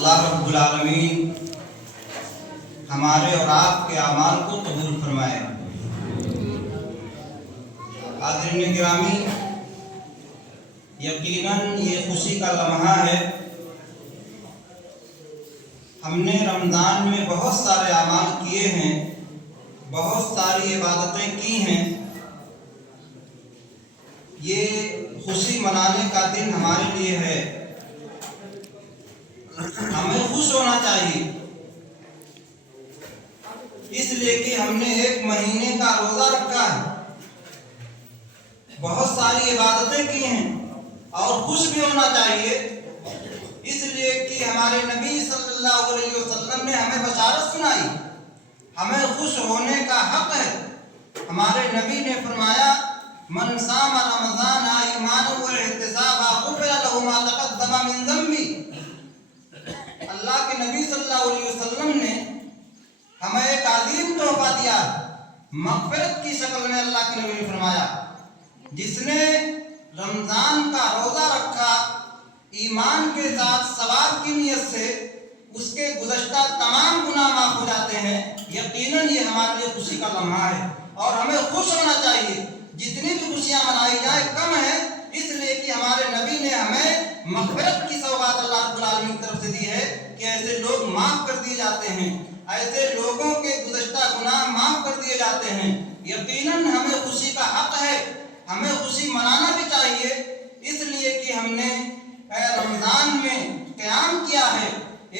اللہ رب العالمین ہمارے اور آپ کے اعمال کو قبول فرمائے۔ حاضرین گرامی، یقیناً یہ خوشی کا لمحہ ہے۔ ہم نے رمضان میں بہت سارے اعمال کیے ہیں، بہت ساری عبادتیں کی ہیں۔ یہ خوشی منانے کا دن ہمارے لیے ہے، ہمیں خوش ہونا چاہیے، اس لیے کہ ہم نے ایک مہینے کا روزہ رکھا ہے، بہت ساری عبادتیں کی ہیں اور خوش بھی ہونا چاہیے، اس لیے کہ ہمارے نبی صلی اللہ علیہ وسلم نے ہمیں بشارت سنائی، ہمیں خوش ہونے کا حق ہے۔ ہمارے نبی نے فرمایا، من صام رمضان ایمانا واحتسابا غفر له ما تقدم من ذنبه۔ اللہ کے نبی صلی اللہ علیہ وسلم نے ہمیں ایک عظیم تحفہ دیا، مغفرت کی شکل میں۔ اللہ کے نبی نے فرمایا، جس نے رمضان کا روزہ رکھا ایمان کے ساتھ ثواب کی نیت سے، اس کے گزشتہ تمام گناہ معاف ہو جاتے ہیں۔ یقیناً یہ ہمارے لیے خوشی کا لمحہ ہے اور ہمیں خوش ہونا چاہیے۔ جتنی بھی خوشیاں منائی جائیں کم ہے، اس لیے کہ ہمارے نبی نے ہمیں مغفرت کی سوغات اللہ رب العالمین کی طرف سے دی ہے کہ ایسے لوگ معاف کر دیے جاتے ہیں، ایسے لوگوں کے گزشتہ گناہ معاف کر دیے جاتے ہیں۔ یقیناً ہمیں خوشی کا حق ہے، ہمیں خوشی منانا بھی چاہیے، اس لیے کہ ہم نے رمضان میں قیام کیا ہے،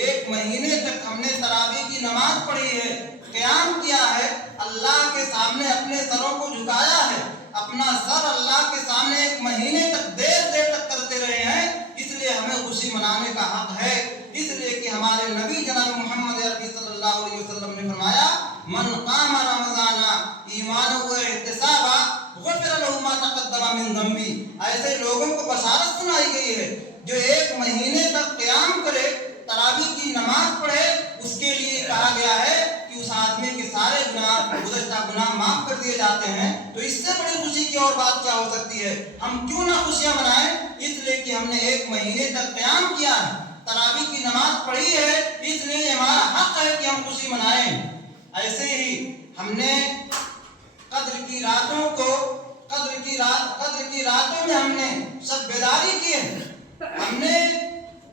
ایک مہینے تک ہم نے تراویح کی نماز پڑھی ہے، قیام کیا ہے، اللہ کے سامنے اپنے سروں کو جھکایا ہے، اپنا سر اللہ کے سامنے ایک مہینے تک دیر تک کرتے رہے ہیں، اس لیے ہمیں خوشی منانے کا حق ہے۔ اس لیے کہ ہمارے نبی جناب محمد عربی صلی اللہ علیہ وسلم نے فرمایا، من قام رمضان ایمانا واحتسابا غفر له ما تقدم من ذنبه۔ ایسے لوگوں کو بشارت سنائی گئی ہے جو ایک مہینے تک قیام کرے، تراویح کی نماز پڑھے، اس کے لیے کہا گیا ہے کہ اس آدمی کے سارے گناہ گزشتہ گناہ معاف کر دیے جاتے ہیں۔ تو اس سے بڑی خوشی کی اور بات کیا ہو سکتی ہے؟ ہم کیوں نہ خوشیاں منائیں؟ اس لیے کہ ہم نے ایک مہینے تک قیام کیا ہے، تراویح کی نماز پڑھی ہے، اس لیے ہمارا حق ہے کہ ہم خوشی منائیں۔ ایسے ہی ہم نے قدر کی راتوں میں ہم نے سب بیداری کی ہے، ہم نے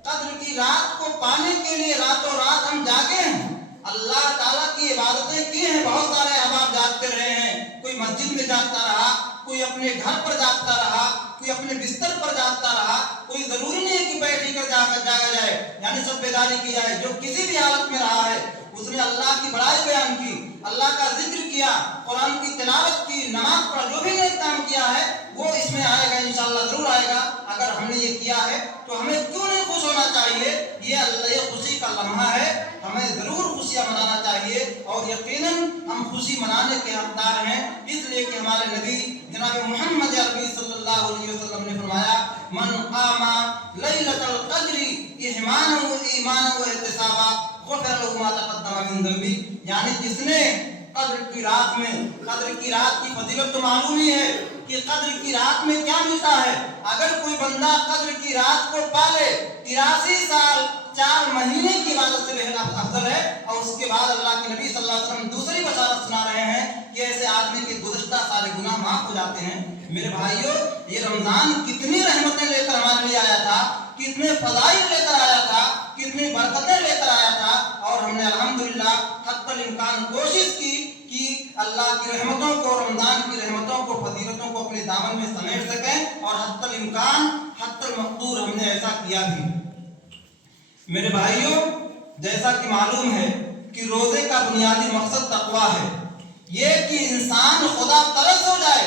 قدر کی رات کو پانے کے لیے راتوں رات ہم جاگے ہیں، اللہ تعالیٰ کی عبادتیں کی ہیں۔ بہت سارے احباب جاگتے رہے ہیں، کوئی مسجد میں جاگتا رہا، کوئی اپنے گھر پر جاگتا رہا، کوئی اپنے بستر پر جاگتا رہا، کوئی ضروری نہیں ہے کہ بیٹھ ہی کر جاگا جائے، یعنی سب بیداری کی جائے۔ جو کسی بھی حالت میں رہا ہے اس نے اللہ کی بڑائی بیان کی، اللہ کا ذکر کیا، قرآن کی تلاوت کی، نماز پڑھا، جو بھی نیک کام کیا ہے وہ اس میں آئے گا، انشاءاللہ ضرور آئے گا۔ اگر ہم نے یہ کیا ہے تو ہمیں کیوں نہیں خوش ہونا چاہیے؟ یہ خوشی کا لمحہ ہے، ہمیں ضرور خوشیاں منانا چاہیے اور یقیناً ہم خوشی منانے کے حقدار ہیں، اس لیے کہ ہمارے نبی جناب محمد عربی صلی اللہ علیہ وسلم نے فرمایا، من قام لیلۃ القدر ایمانا واحتسابا غفر له ما تقدم من ذنبه۔ یعنی جس نے قدر کی رات کی فضیلت تو معلوم ہی ہے کہ قدر کی رات میں کیا ملتا ہے۔ اگر کوئی بندہ قدر کی رات کو پالے، 83 سال 4 مہینے کی عبادت سے بہتر افضل ہے۔ اور اس کے بعد اللہ کے نبی صلی اللہ علیہ وسلم دوسری بشارت سنا رہے ہیں کہ ایسے آدمی کے گزشتہ سارے گناہ معاف ہو جاتے ہیں۔ میرے بھائیوں، یہ رمضان کتنی رحمتیں لے کر ہمارے لیے آیا تھا، کتنے فضائل لے کر آیا تھا، کتنی برکتیں لے کر آیا تھا، اور ہم نے الحمدللہ حتی الامکان کوشش کی کہ اللہ کی رحمتوں کو، رمضان کی رحمتوں کو، فضیلتوں کو اپنے دامن میں سمیٹ سکیں، اور حتی الامکان حتی المقدور ہم نے ایسا کیا بھی۔ میرے بھائیوں، جیسا کہ معلوم ہے کہ روزے کا بنیادی مقصد تقویٰ ہے، یہ کہ انسان خدا ترس ہو جائے،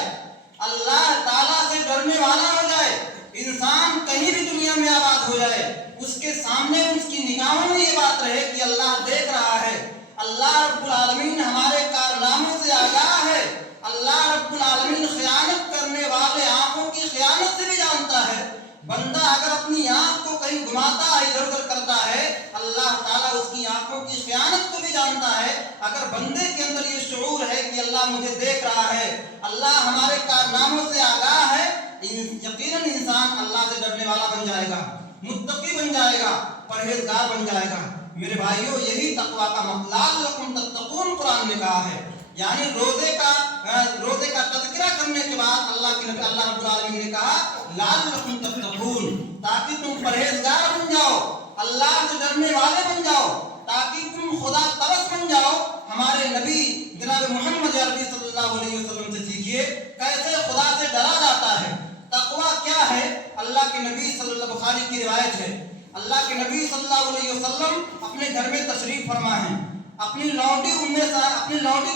اللہ تعالیٰ سے ڈرنے والا ہو جائے، انسان کہیں بھی دنیا میں آباد ہو جائے، اس کے سامنے اس کی نگاہوں میں یہ بات رہے کہ اللہ دیکھ رہا ہے، اللہ رب العالمین ہمارے کارناموں سے آگاہ ہے، اللہ رب العالمین خیانت کرنے والے آنکھوں کی خیانت سے بھی جانتا ہے۔ بندہ اگر اپنی آنکھ کو کہیں گھماتا ہے، ادھر ادھر کرتا ہے، اللہ تعالیٰ اس کی آنکھوں کی خیانت کو بھی جانتا ہے۔ اگر بندے کے اندر یہ شعور ہے کہ اللہ مجھے دیکھ رہا ہے، اللہ ہمارے کارناموں سے آگاہ ہے، یقیناً انسان اللہ سے ڈرنے والا بن جائے گا، متقی بن جائے گا۔ परहेजगार बन जाएगा। मेरे भाइयों, यही तकवा का मतलब लकुम तत्तकून कुरान में कहा है। यानी रोजे का तज़किरा करने के बाद अल्लाह रब्बुल आलमीन ने कहा लाल्लकुम तत्तकून, ताकि तुम परहेजगार बन जाओ, अल्लाह से डरने वाले बन जाओ, ताकि तुम खुदा तरस बन जाओ। हमारे नबी जनाब मोहम्मद अरबी सल्लल्लाहु अलैहि वसल्लम से सीखिए कैसे खुदा से डरा जाता है। तकवा क्या है? अल्लाह के नबी सल्लल्लाहु, बुखारी की रिवायत है, अल्लाह के नबी सल्लल्लाहु अलैहि वसल्लम अपने घर में तशरीफ फरमा है, अपनी लौंडी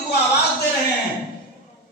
को आवाज दे रहे हैं,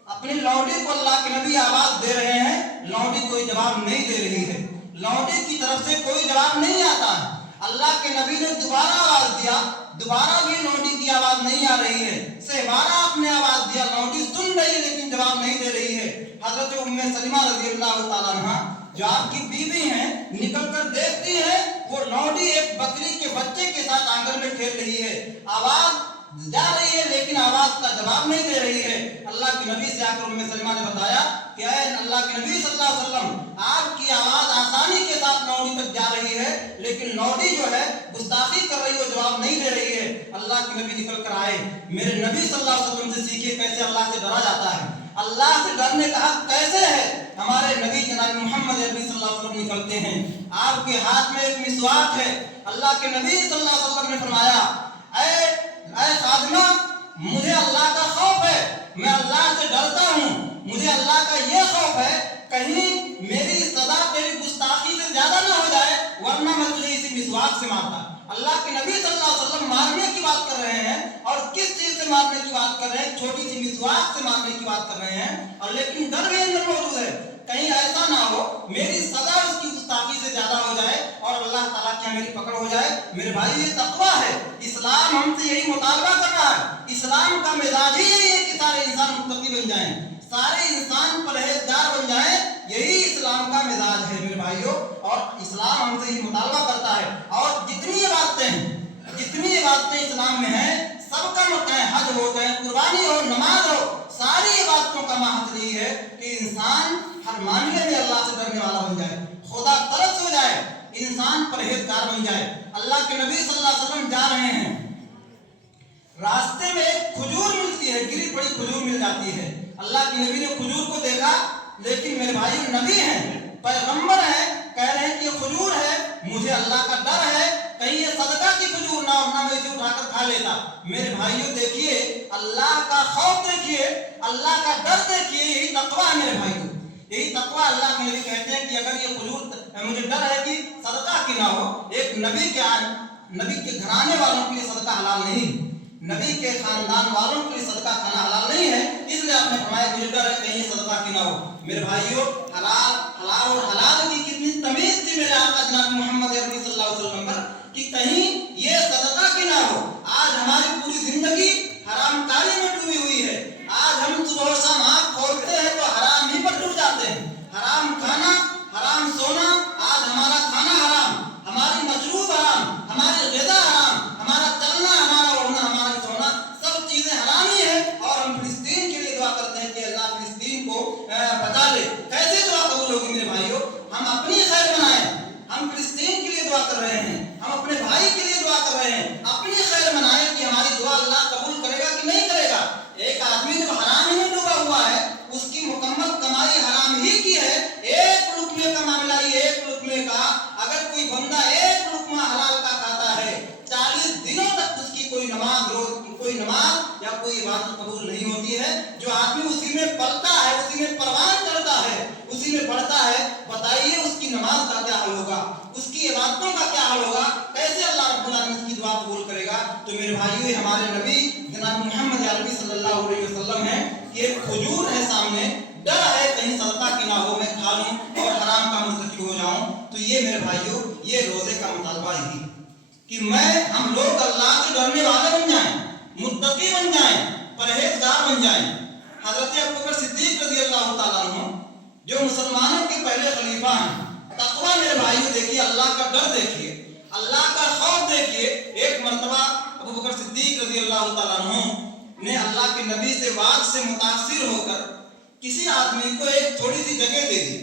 अपनी लौंडी को अल्लाह के नबी आवाज दे रहे हैं, लौंडी कोई जवाब नहीं दे रही है, लौंडी की तरफ से कोई जवाब नहीं आता है। अल्लाह के नबी ने दोबारा आवाज दिया, दोबारा भी लौंडी की आवाज नहीं आ रही है। सेहवारा आपने आवाज दिया, लौंडी सुन रही है लेकिन जवाब नहीं दे रही है। हजरत उम्मे सलीमा रज़ियल्लाहु ताला अन्हा, जो आपकी बीवी हैं, निकल कर देखती है वो लौंडी एक बकरी के बच्चे के साथ आंगन में खेल रही है, आवाज जा रही है लेकिन आवाज का जवाब नहीं दे रही है। अल्लाह के नबी से आकर उम्मे सलीमा ने बताया कि अल्लाह के नबी सल्लल्लाहु अलैहि वसल्लम, आपकी आवाज आसानी के साथ लौंडी तक जा रही है लेकिन लौंडी जो है गुस्ताखी कर रही है, जवाब नहीं दे रही है। अल्लाह के नबी निकल कर आए, मेरे नबी सल्लल्लाहु अलैहि वसल्लम से सीखिए कैसे अल्लाह से डरा जाता है, अल्लाह से डरने का हक कैसे है। हमारे नबी जनाब मोहम्मद अरबी सल्लल्लाहु अलैहि वसल्लम निकलते हैं, आपके हाथ में एक मिसवाक है। अल्लाह के नबी सल्लल्लाहु अलैहि वसल्लम ने फरमाया, ऐ खादिमा, मुझे अल्लाह का खौफ है, मैं अल्लाह से डरता हूँ, मुझे अल्लाह का ये खौफ है कहीं मेरी सजा तेरी गुस्ताखी से ज्यादा ना हो जाए, वरना मैं तुझे इसी मिसवाक से मारता। अल्लाह के नबी सल्लल्लाहु अलैहि वसल्लम मारने की बात कर रहे हैं, और किस चीज से मारने की बात कर रहे हैं? छोटी सी मिसवाक से मारने की बात कर रहे हैं, और लेकिन डर भी अंदर मौजूद है कहीं ऐसा ना हो मेरी सजा उसकी गुस्ताखी से ज्यादा हो जाए और अल्लाह ताला की मेरी पकड़ हो जाए। मेरे भाई, ये तकवा है। इस्लाम हमसे यही मुतालबा कर रहा है, इस्लाम का मिजाज ही यही है कि सारे इंसान मुत्तकी बन जाएं, सारे इंसान परहेजगार बन जाएं, यही इस्लाम का मिजाज है मेरे भाइयों। और इस्लाम हमसे यही मुतालबा करता है। और जितनी इबादतें इस्लाम में हैं, सबका चाहे हज हो, चाहे कुर्बानी हो, नमाज हो, सारी इबादतों का महत्व यही है कि इंसान हर मामले में अल्लाह से डरने वाला बन जाए, खुदा तरस हो जाए, इंसान परहेजगार बन जाए। अल्लाह के नबी सल्लल्लाहु अलैहि वसल्लम जा रहे हैं, रास्ते में एक खजूर मिलती है, गिरी पड़ी खजूर मिल जाती है। अल्लाह के नबी ने खजूर को देखा, लेकिन मेरे भाई नबी हैं, पैगंबर हैं, कह रहे हैं कि ये खजूर है, मुझे अल्लाह का डर है कहीं ये सदका की खजूर ना हो, ना मैं इसे उठाकर खा लेता। मेरे भाइयों, देखिए अल्लाह का खौफ, देखिए अल्लाह का डर, देखिए यही तकवा है मेरे भाइयों, यही तकवा। अल्लाह के नबी कहते हैं कि अगर ये खजूर मुझे डर है कि सदका की ना हो, एक नबी के घराने वालों के लिए सदका हलाल नहीं, नबी के खानदान वालों के लिए सदका खाना हलाल नहीं है, इसलिए आपने फरमाया मुझे डर है कहीं सदका की ना हो। मेरे भाइयों, हलाल और हलाल की कितनी तमीज थी मेरे आका जनाब मोहम्मद अरबी सल्लल्लाहु अलैहि वसल्लम पर कि कहीं ये सदका की ना हो। आज हमारी पूरी जिंदगी हरामकारी में डूबी हुई है। आज हम सुबह शाम आँख खोलते हैं तो हराम ही पर डूब जाते हैं, हराम खाना, हराम सोना, आज हमारा खाना हराम, हमारी मशरूब हराम, हमारी ग़िज़ा हराम, हमारा चलना, हमारा उड़ना, हमारा सोना, सब चीजें हराम ही है। और हम फिलिस्तीन के लिए दुआ करते हैं कि अल्लाह फिलिस्तीन को बचा ले। कैसे दुआ कबूल होगी मेरे भाइयों? हम अपनी खैर बनाएं, हम फिलिस्तीन के लिए दुआ कर रहे हैं, हम अपने भाई के लिए दुआ कर रहे हैं, अपनी खैर मनाएं कि हमारी दुआ अल्लाह कबूल करेगा कि नहीं करेगा। एक आदमी जब हराम ही में डूबा हुआ है, उसकी मुकम्मल कमाई हराम ही की है, एक लुकमे का मामला, एक लुकमे का, अगर कोई बंदा एक लुकमा हलाल का खाता है, 40 दिनों तक उसकी कोई नमाज या कोई इबादत कबूल नहीं होती है। जो आदमी उसी में पलता है, उसी में परवान करता है, उसी में पढ़ता है, बताइए उसकी नमाज का क्या हाल होगा, उसकी इबादतों का क्या हाल होगा, कैसे अल्लाह रब्बुल आलमीन उसकी दुआ कबूल करेगा। तो मेरे भाइयों, हमारे नबी जनाब मोहम्मद अरबी सल्लल्लाहु अलैहि वसल्लम है, ये खजूर है सामने, डर है कहीं सदका की ना हो, मैं खा लूं और हराम का मुर्तकिब हो जाऊं। तो ये मेरे भाइयों, ये रोजे का मुतालबा ही कि हम लोग अल्लाह से डरने वाले बन जाएं, मुत्तकी बन जाएं, परहेजगार बन जाएं। हजरत अबू बकर सिद्दीक रज़ियल्लाहु ताला अन्हु, जो मुसलमानों के पहले खलीफा हैं, तकवा मेरे भाइयों देखिए, अल्लाह का डर देखिए, अल्लाह का खौफ देखिए। एक मर्तबा अबू बकर सिद्दीक रज़ियल्लाहु ताला अन्हु ने अल्लाह के नबी से वाक़ से मुतासिर होकर किसी आदमी को एक थोड़ी सी जगह दे दी,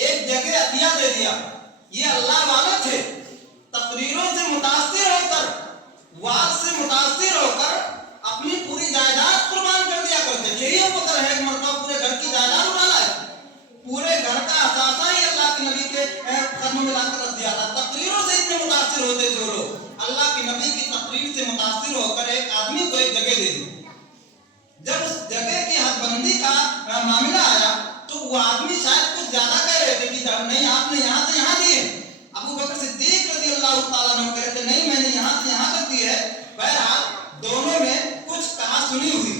एक जगह अतिया दे दिया। ये अल्लाह वाले थे, तकरीरों से मुतासिर होकर, वाद से मुतासिर होकर अपनी पूरी जायदाद कुर्बान कर दिया करते। यही अबू बकर है, मतलब पूरे घर की जायदाद उठा लाए, पूरे घर का असासा ही अल्लाह के नबी के कदमों में लाकर रख दिया था। तकरीरों से इतने मुतासिर होते थे वो लोग। अल्लाह के नबी की तकरीर से मुतासिर होकर एक आदमी को एक जगह दे दी। जब उस जगह की हदबंदी का मामला आया तो वो आदमी शायद कुछ ज्यादा कह रहे थे कि नहीं आपने यहाँ से यहाँ दिए। अबू बकर सिद्दीक रज़ियल्लाहु ताला अन्हु कहते नहीं मैंने यहाँ से यहाँ कर दी है। बहरहाल दोनों में कुछ कहा सुनी हुई।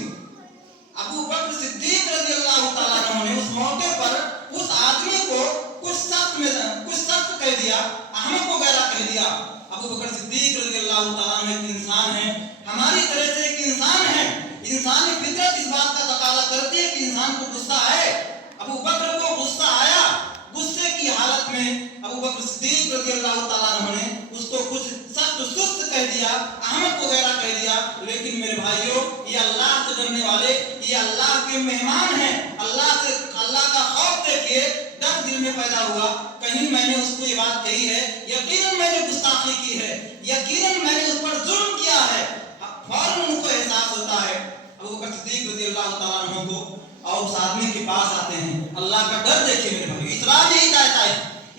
अबू बकर सिद्दीक रज़ियल्लाहु ताला अन्हु ने उस मौके पर उस आदमी को कुछ सख्त कह दिया, अहमक वगैरह कह दिया। अबू बकर सिद्दीक रज़ियल्लाहु ताला अन्हु एक इंसान है, हमारी तरह से एक इंसान है। इंसानी फितरत इस बात का तकाजा करती है कि इंसान को गुस्सा आए। अबू बकर को गुस्सा आया। गुस्से की हालत में अबू बकर सिद्दीक रज़ियल्लाहु ताला अन्हु ने उसको कुछ सख्त सुस्त कह दिया, अहमक वगैरह कह दिया। लेकिन मेरे भाइयों, ये अल्लाह से डरने वाले, ये अल्लाह के मेहमान हैं। अल्लाह का खौफ देखिए, डर दिल में पैदा हुआ। कहीं मैंने उसको ये बात कही है, यकीनन मैंने गुस्ताखी की है, यकीनन मैंने उस पर जुल्म किया है। फौरन उनको एहसास होता है। अबू बकर सिद्दीक रज़ियल्लाहु ताला अन्हु को और उस आदमी के पास आते हैं। अल्लाह का डर देखिए मेरे भाई, इस्लाम यही चाहता है।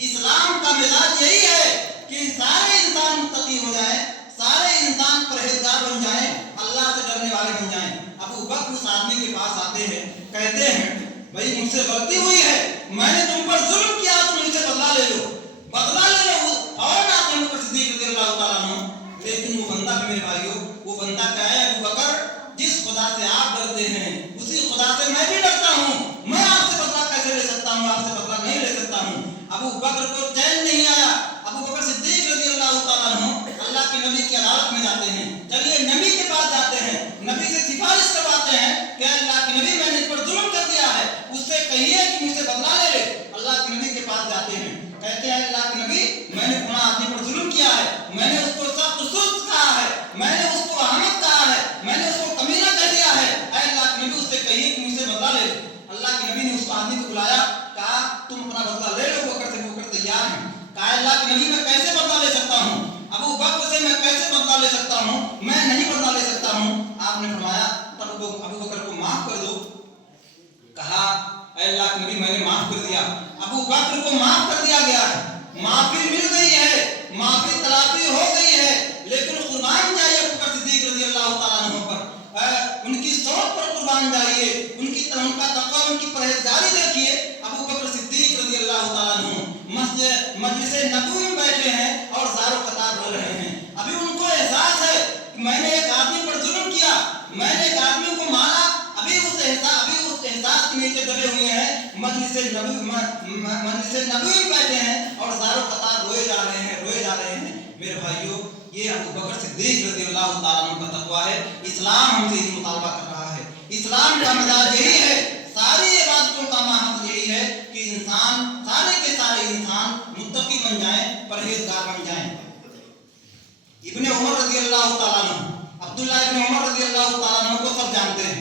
इस्लाम का मिजाज यही है कि सारे इंसान मुत्तकी हो जाएं, सारे इंसान परहेजगार बन जाएं, अल्लाह से डरने वाले बन जाएं। अबू बकर उस आदमी के पास आते हैं, कहते हैं भाई मुझसे गलती हुई है, मैंने तुम पर जुल्म किया, तुम मुझसे बदला ले लो, बदला ले लो। और आते हैं अबू बकर सिद्दीक रज़ियल्लाहु ताला अन्हु। लेकिन वो बंदा भी मेरे भाइयों, वो बंदा क्या है, अबू बकर जिस खुदा से आप डरते हैं उसी खुदा से मैं भी डरता हूँ। मैं आपसे बदला कैसे ले सकता हूँ, आपसे बदला नहीं ले सकता हूँ। अबू बकर को चैन नहीं आया। अबू बकर सिद्दीक रज़ियल्लाहु ताला अन्हु अल्लाह के नबी की अदालत में जाते हैं। चलिए नबी के पास जाते हैं, नबी से सिफारिश करवाते हैं कि अल्लाह के नबी मैंने इस पर जुल्म कर दिया है, उससे कहिए कि मुझसे बदला ले ले। अल्लाह के नबी के पास जाते हैं, कहते हैं अल्लाह के नबी मैंने पुनः आदमी पर जुल्म किया है, मैंने उसको सख्त सुस्त कहा है, मैंने उसको अहमक कहा है, मैंने उसको कमीना कह दिया है। अल्लाह के नबी उससे कहिए कि मुझसे बदला ले। अल्लाह के नबी ने उस आदमी को बुलाया, कहा तुम अपना बदला ले लो। बकर तैयार है। कहा अल्लाह के नबी मैं कैसे बदला ले सकता हूँ, अबू बकर से मैं कैसे बदला ले सकता हूँ, मैं नहीं बदला ले सकता हूँ। आपने फरमाया तब अबू बकर को माफ कर दो। कहा अल्लाह के नबी मैंने माफ कर दिया। अबू बकर को माफ कर दिया गया है, माफी मिल गई है, माफी तलाफी हो गई है। लेकिन कुर्बान जाइए अबू बकर सिद्दीक रज़ियल्लाहु ताला अन्हु पर, उनकी सोच पर कुर्बान जाइए, उनका तक़वा, उनकी परहेजगारी देखिए। अबू बकर सिद्दीक रज़ियल्लाहु ताला अन्हु मजलिस नबवी में बैठे हैं और ज़ारो कतार रो रहे हैं। अभी उनको एहसास है कि मैंने एक आदमी पर जुल्म किया, मैंने एक आदमी को मारा। अभी उस एहसास के नीचे दबे हुए हैं, मजलिस नबवी में बैठे हैं और ज़ारो कतार रोए जा रहे हैं। मेरे भाइयों, ये अबू बकर सिद्दीक रज़ियल्लाहु ताला अन्हु का तक़वा है। इस्लाम हमसे यही मुतालबा कर रहा है। इस्लाम का मिजाज यही है, सारी इबादतों का महत्व यही है कि इंसान, सारे के सारे इंसान मुत्तकी बन जाएं, परहेजगार बन जाएं। इब्ने उमर रज़ियल्लाहु ताला अन्हु, अब्दुल्लाह इब्ने उमर रज़ियल्लाहु ताला अन्हु को सब जानते हैं।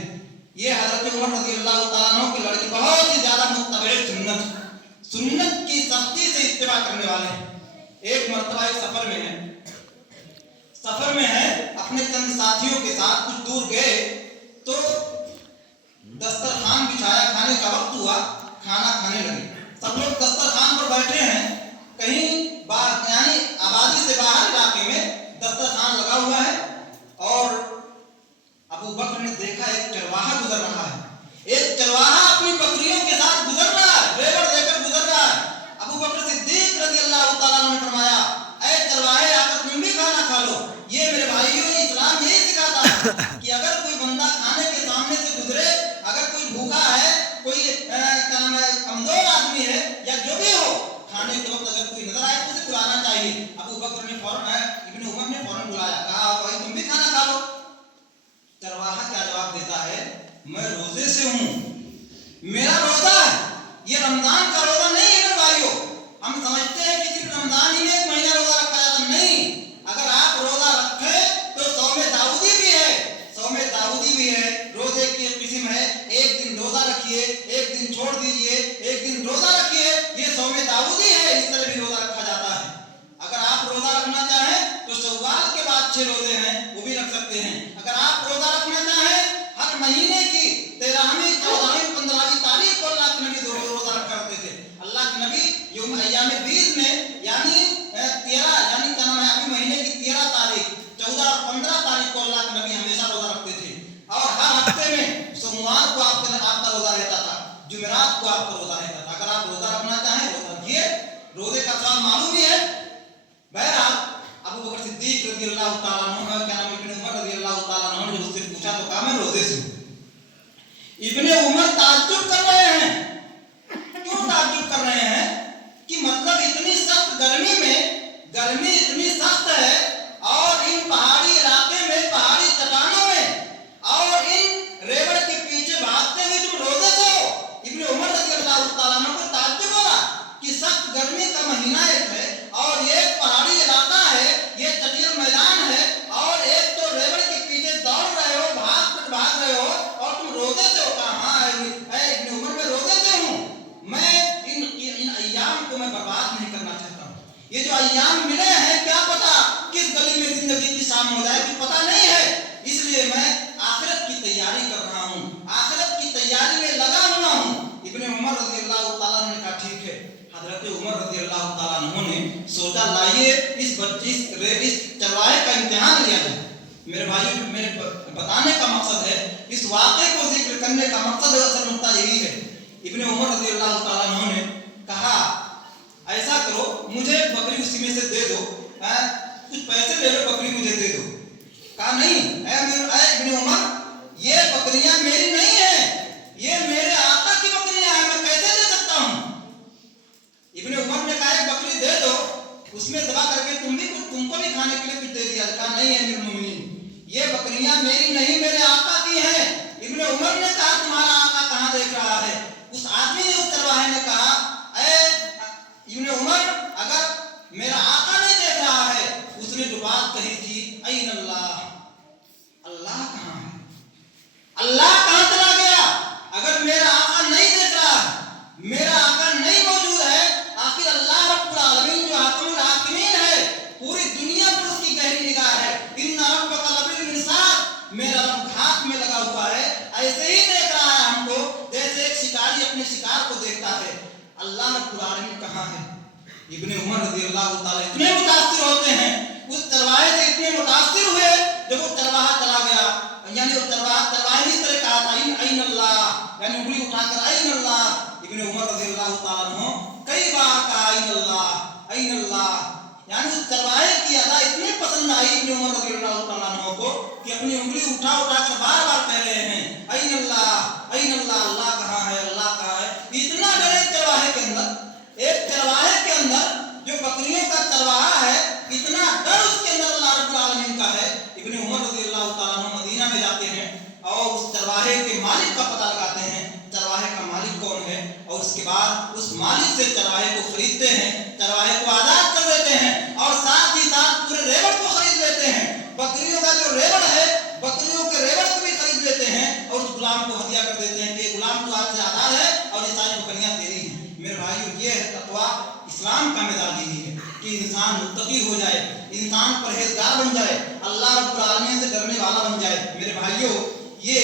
ये हज़रत उमर रज़ियल्लाहु ताला अन्हु की लड़के बहुत ही ज्यादा मुत्तबे सुन्नत की सख्ती से इत्तिबा करने वाले हैं। एक मर्तबा एक सफर में है, अपने चंद साथियों के साथ कुछ दूर गए तो दस्तरखान बिछाया, खाने का वक्त हुआ, खाना खाने लगे। सब लोग दस्तरखान पर बैठे हैं। कहीं यानी आबादी से बाहर इलाके में दस्तरखान लगा हुआ है और अबू बकर ने देखा एक चरवाहा गुजर रहा है। एक चरवाहा अपनी बकरियों के साथ गुजर रहा है, रेवड़ देकर गुजर रहा है। अबू बकर सिद्दीक रज़ियल्लाहु ताला अन्हु ने फरमाया ऐ चरवाहे आकर तुम भी खाना खा लो। ये मेरे भाइयों, इस्लाम यही सिखाता है कि अगर कोई बंदा खाने के सामने से गुजरे, अगर कोई भूखा है, कोई क्या नाम है, कमजोर आदमी है या जो भी हो, खाने के वक्त अगर कोई नजर आए तो उसे बुलाना चाहिए। अबू बकर ने इब्ने उमर ने फौरन बुलाया, कहा भाई तुम भी खाना खा लो। चरवाहा क्या जवाब देता है, मैं रोजे से हूँ, मेरा रोजा है, ये रमजान का रोजा नहीं है। मेरे भाइयों, हम समझते हैं कि सिर्फ रमजान ही में एक महीना रोजा रखा जाता, नहीं। अगर आप रोजा रखे तो सौमे दाऊदी भी है, सौमे दाऊदी भी है। रोजे की एक किस्म है, एक दिन रोजा रखिए, एक दिन छोड़ दीजिए, एक दिन रोजा रखिए, ये सौमे दाऊदी है। इस तरह भी रोजा रखा जाता है। अगर आप रोजा रखना अच्छे रोजे हैं वो भी रख सकते हैं। अगर आप रोजा रखना चाहें हर महीने की 13वीं 14वीं 15वीं तारीख को अल्लाह के नबी रोजा रखा करते थे। अल्लाह के नबी यौम अय्याम बीज में यानी 13 यानी क्या नाम है अभी महीने की 13 तारीख 14 और 15 तारीख को अल्लाह के नबी हमेशा रोजा रखते थे और हर हफ्ते में सोमवार को आपका रोजा रहता था, जुमेरात को आपका रोजा रहता था। अगर आप रोजा रखना चाहें रोजा रखिए, रोजे का स्वाद मालूम ही है। बहरहाल अबू बकर सिद्दीक रज़ी अल्लाह तआला अन्हु क्या नाम इब्ने उमर रज़ी अल्लाह तआला अन्हु ने उससे पूछा तो कहा मैं रोजे से हूं। इब्ने उमर ताज्जुब कर रहे हैं। क्यों ताज्जुब कर रहे हैं कि मतलब इतनी सख्त गर्मी में, गर्मी इतनी सख्त है और इन पहाड़ी इलाके में, पहाड़ी चट्टानों में और इन रेवड़ के पीछे भागते हुए तुम रोजे से हो। इब्ने उमर रज़ी अल्लाह तआला अन्हु को ताज्जुब हुआ कि सख्त गर्मी का महीना एक है और ये पहाड़ी इलाका है, ये चटियल मैदान है और एक तो रेवड़ के पीछे दौड़ रहे हो, भाग रहे हो और तुम रोजे से हो। कहा हाँ इब्ने उमर मैं रोजे से हूँ, मैं इन अय्याम को मैं बर्बाद नहीं करना चाहता हूँ। ये जो अय्याम मिले हैं क्या पता किस गली में जिंदगी की शाम हो जाए, पता नहीं है, इसलिए मैं आखिरत की तैयारी कर रहा हूँ, आखिरत की तैयारी में लगा हुआ हूँ। इब्ने उमर रज़ी अल्लाह तआला ने कहा ठीक है। हज़रत उमर रज़ी अल्लाह तआला अन्हु ने सोचा लाइए इस चरवाहे का इम्तिहान लिया जाए। मेरे भाइयों मेरे बताने का मकसद है, इस वाक़े को जिक्र करने का मकसद असल नुक्ता यही है। इब्ने उमर रज़ी अल्लाह तआला अन्हु ने कहा ऐसा करो मुझे बकरी उसी में से दे दो, कुछ पैसे ले लो, बकरी मुझे दे दो। कहा नहीं इब्ने उमर ये बकरियां मेरी नहीं है, ये मेरे आका की बकरियां हैं, मैं कैसे दे सकता हूं। इब्ने उमर ने कहा एक बकरी दे दो, उसमें दबा करके तुमको भी खाने के लिए कुछ दे दिया। कहा नहीं अमीरुल मोमिनीन ये बकरियां मेरी नहीं मेरे आका की हैं। इब्ने उमर ने कहा तुम्हारा आका कहां देख रहा है। उस आदमी ने, उस चरवाहे ने कहा इब्ने उमर अगर मेरा आका नहीं देख रहा है, उसने जो बात कही थी ऐन अल्लाह, अल्लाह कहां है, अल्लाह कहां चला गया। अगर मेरा आका नहीं देख रहा है, मेरा आका नहीं मौजूद है, आखिर अल्लाह रब्बुल आलमीन जो हाकिमुल हाकिमीन है, पूरी दुनिया पर उसकी गहरी निगाह है। इन्ना रब्बका लबिल मिर्साद, मेरा रब घात में लगा हुआ है, ऐसे ही देख रहा है हमको जैसे एक शिकारी अपने शिकार को देखता है। अल्लाह रब्बुल आलमीन कहां है। इब्ने उमर रज़ी अल्लाह तआला इतने मुतासिर होते हैं, उस चरवाहे से इतने मुतासिर हुए जब वो चरवाहा चला गया, यानी वो चरवाहे ने इस तरह कहा था ऐन अल्लाह, यानी उंगली उठाकर ऐन अल्लाह। इब्ने उमर रज़ी अल्लाह तआला अन्हु कई बार कहा ऐन अल्लाह, यानी उस चरवाहे की अदा इतनी पसंद आई इब्ने उमर रज़ी अल्लाह तआला अन्हु को कि अपनी उंगली उठा कर बार-बार कह रहे हैं ऐन अल्लाह, अल्लाह कहां है, अल्लाह कहां है। इतना डर एक चरवाहे के अंदर, एक चरवाहे के अंदर जो बकरियों का चरवाहा है, इतना डर उसके अंदर अल्लाह रब्बुल आलमीन का है। इब्ने उमर रज़ी अल्लाह तआला अन्हु मदीना में जाते हैं और उस चरवाहे के मालिक का पता लगाते हैं, चरवाहे का मालिक कौन है, और उसके बाद उस मालिक से चरवाहे को खरीदते हैं, चरवाहे को आजाद कर देते हैं और साथ ही साथ पूरे रेवड़ को खरीद लेते हैं। बकरियों का जो रेवड़ है, बकरियों के रेवड़ को भी खरीद लेते हैं और उस गुलाम को हदिया कर देते हैं कि गुलाम तो आज से आजाद है और ये सारी बकरियां तेरी हैं। मेरे भाइयों ये है तकवा, इस्लाम का मिजाज यही है कि इंसान मुत्तकी हो जाए, इंसान परहेजगार बन जाए, अल्लाह रब्बुल आलमीन से डरने वाला बन जाए। मेरे भाइयों ये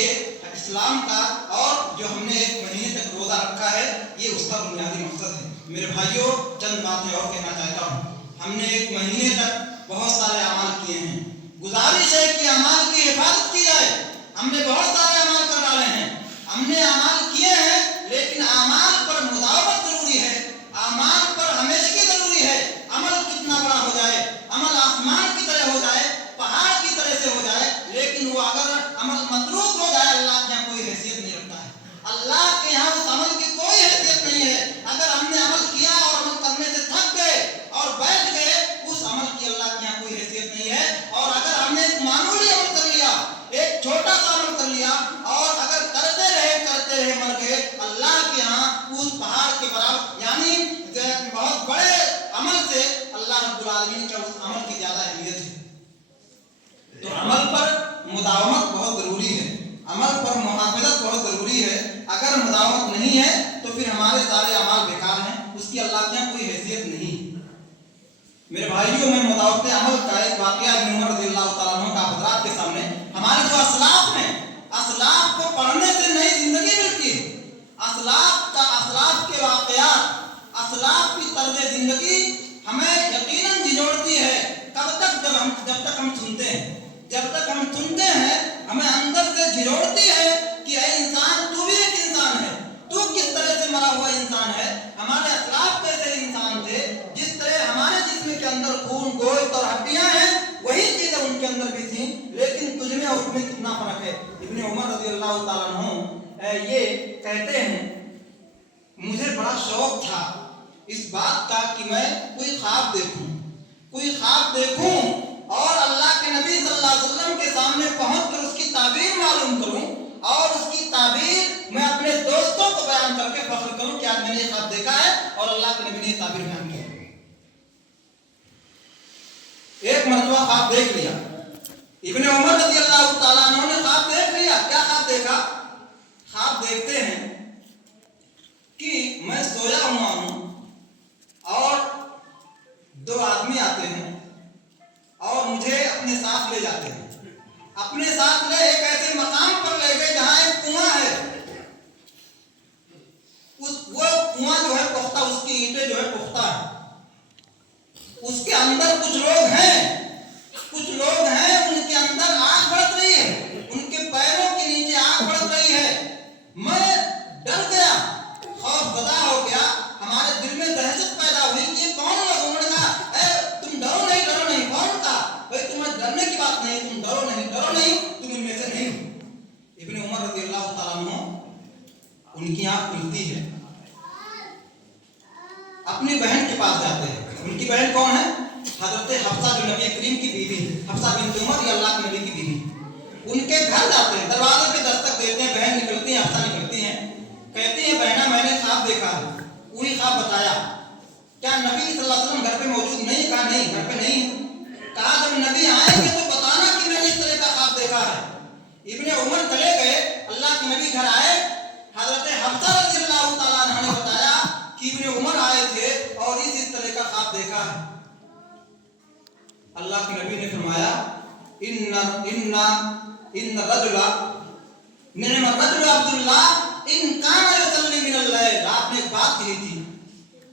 इस्लाम का और जो हमने एक महीने तक रोजा रखा है, ये उसका बुनियादी मकसद है। मेरे भाइयों चंद बातें और कहना चाहता हूँ। हमने एक महीने तक बहुत सारे अमाल किए हैं, गुजारिश है कि अमाल की हिफाजत की जाए। हमने बहुत सारे अमाल कर डाले हैं, हमने अमाल किए हैं, लेकिन अमाल पर मुदावमत जरूरी है, अमाल पर हमेशगी जरूरी है। अमल कितना बड़ा हो जाए, अमल आसमान की तरह हो जाए, पहाड़ की तरह से हो जाए, लेकिन वो अगर अमल मतरूक हो जाए, अल्लाह के यहाँ कोई हैसियत नहीं रखता है। अल्लाह के यहाँ उस अमल की कोई हैसियत नहीं है। अगर हमने अमल किया और अमल करने से थक गए और बैठ गए, उस अमल की अल्लाह के यहाँ कोई हैसियत नहीं है। और अगर हमने एक मामूली अमल कर लिया, एक छोटा सा अमल कर लिया और अगर करते रहे मर गए, अल्लाह के यहाँ उस पहाड़ के बराबर यानी बहुत बड़े अमल से अल्लाह रब्बुल आलमीन का उस अमल की ज्यादा अहमियत है। तो अमल पर मुदावमत बहुत जरूरी है, अमल पर मुहाफिजत बहुत जरूरी है। अगर मुदावमत नहीं है तो फिर हमारे सारे अमाल बेकार हैं, उसकी अल्लाह के यहाँ कोई हैसियत नहीं। मेरे भाइयों में मुदावमत अमल का एक वाकया इब्ने उमर रज़ी अल्लाह तआला सुनते हैं हमें अंदर से झिझोड़ती है कि ऐ इंसान, तू भी एक इंसान है, तू किस तरह से मरा हुआ इंसान है। हमारे असलाफ कैसे इंसान थे, जिस तरह हमारे जिस्म के अंदर खून, गोश्त और हड्डियां हैं, वही चीजें उनके अंदर भी थी, लेकिन तुझमें और उसमें कितना फर्क है। इब्ने उमर रज़ियल्लाहु ताला अन्हु ये कहते हैं, मुझे बड़ा शौक था इस बात का कि मैं कोई ख्वाब देखूं और अल्लाह के नबी सल्लल्लाहु अलैहि वसल्लम के सामने पहुंचकर उसकी ताबीर मालूम करूं और उसकी ताबीर मैं अपने दोस्तों को बयान करके फख्र करूं कि आज मैंने ये ख्वाब देखा है और अल्लाह के नबी ने ताबीर बयान किया। एक मरतबा ख्वाब देख लिया, इब्ने उमर रज़ियल्लाहु ताला अन्हु ने ख्वाब देख लिया। क्या ख्वाब देखा? ख्वाब देखते हैं कि मैं सोया हुआ हूं और दो आदमी आते हैं और मुझे अपने साथ ले जाते हैं। अपने साथ ले एक ऐसे मकाम पर ले गए जहां एक कुआं है। वो कुआं जो है पुख्ता, उसकी ईंटें जो है पुख्ता है। उसके अंदर कुछ लोग हैं, उनके अंदर आग भड़क रही है, उनके पैरों के नीचे आग भड़क रही है। मैं डर गया, खौफजदा हो गया, हमारे दिल में दहशत पैदा हुई कि ये कौन लोग। उन्होंने कहा तुम डरो नहीं। कौन कहा? भाई तुम्हें डरने की बात नहीं, तुम डरो नहीं, तुम इनमें से नहीं हो। इब्ने उमर रज़ियल्लाहु ताला अन्हु उनकी आंख खुलती है, अपनी बहन के पास जाते हैं। उनकी बहन कौन है? हजरत हफ्सा, जो नबी करीम की बीवी, हफ्सा बिन्त उमर, ये अल्लाह के नबी की बीवी। उनके घर जाते हैं, दरवाजे पे दस्तक देते हैं, बहन निकलती है, हफ्सा निकलती है, कहती है बहना मैंने ख्वाब देखा है। वही ख्वाब बताया। क्या नबी सल्लल्लाहु अलैहि वसल्लम घर पे मौजूद नहीं? कहा नहीं, घर पे नहीं। कहा जब नबी आएंगे तो बताना कि मैंने इस तरह का ख्वाब देखा है। इब्ने उमर चले गए, अल्लाह के नबी घर आए, हजरत हफ्सा रज़ियल्लाहु ताला अन्हा ने बताया कि इब्ने उमर आए थे और इस तरह का ख्वाब देखा है। अल्लाह के नबी ने फरमाया इन्ना रजुला निअम रजुल अब्दुल्लाह इन काना युसल्ली मिनल लैल। आपने एक बात कही थी,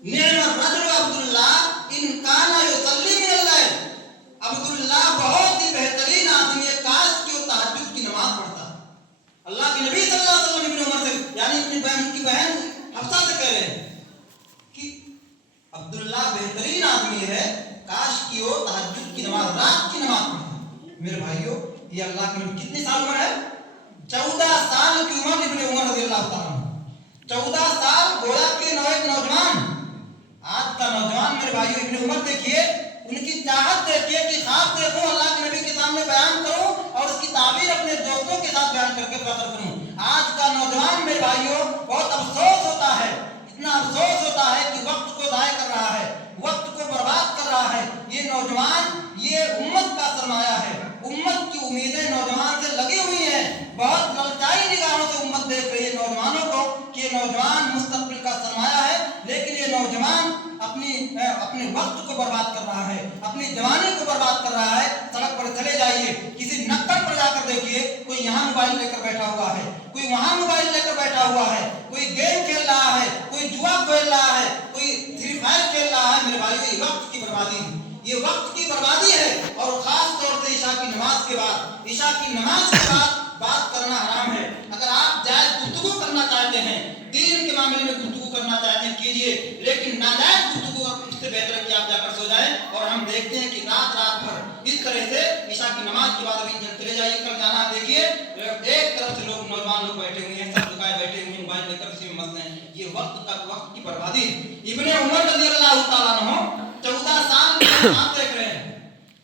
निअम रजुल अब्दुल्लाह इन काना युसल्ली मिनल लैल। अब्दुल्लाह बहुत ही बेहतरीन आदमी है, काश कि वो तहज्जुद की नमाज पढ़ता। अल्लाह के नबी सल्लल्लाहु अलैहि वसल्लम इब्ने उमर से, यानी अपनी बहन की बहन हफ्सा से कह रहे हैं कि अब्दुल्लाह बेहतरीन आदमी है, काश कि वो तहज्जुद की नमाज, रात की नमाज पढ़ता। मेरे भाइयों, ये अल्लाह के नबी कितने साल उम्र है? 14 साल की उम्र इब्ने उमर रज़ियल्लाहु ताला। 14 साल, गोया के नौजवान। आज का नौजवान मेरे भाइयों, इब्ने उमर देखिए, उनकी चाहत देखिए कि ख्वाब देखूं, अल्लाह के नबी के सामने बयान करूं और उसकी ताबीर अपने दोस्तों के साथ बयान करके फख्र करूं। आज का नौजवान मेरे भाइयों, बहुत अफसोस होता है, इतना अफसोस होता है कि वक्त को ज़ाया कर रहा है, वक्त को बर्बाद कर रहा है। ये नौजवान, ये उम्मत का सरमाया है, उम्मत की उम्मीदें नौजवान से लगी हुई हैं। बहुत ललचाई निगाहों से उम्मत देख रही है नौजवानों को कि ये नौजवान मुस्तकबिल का सरमाया है, लेकिन ये नौजवान अपने वक्त को बर्बाद कर रहा है, अपनी जवानी को बर्बाद कर रहा है। सड़क पर चले जाइए, किसी नक्कड़ पर जाकर देखिए, कोई यहाँ मोबाइल लेकर बैठा हुआ है, कोई वहाँ मोबाइल लेकर बैठा हुआ है, कोई गेम खेल रहा है, कोई जुआ खेल रहा है, कोई फ्री फायर खेल रहा है। मेरे भाई, ये वक्त की बर्बादी है, ये वक्त की बर्बादी है। और खास तौर से ईशा की नमाज के बाद बात करना हराम है। अगर आप जायज गुफ्तगू करना चाहते हैं, दीन के मामले में गुफ्तगू करना चाहते हैं, कीजिए, लेकिन नाजायज गुफ्तगू इससे बेहतर है कि आप जाकर सो जाएं। और हम देखते हैं कि रात भर इस तरह से ईशा की नमाज के बाद अभी चले जाइए, कल जाना, देखिए एक तरफ से लोग, नौजवान लोग बैठे हुए हैं, सब दुकाएं बैठे हुए हैं, मोबाइल लेकर उसी में मस्त हैं। ये वक्त की बर्बादी। इब्ने उमर रज़ियल्लाहु ताला अन्हु 14 साल की बात देख रहे हैं।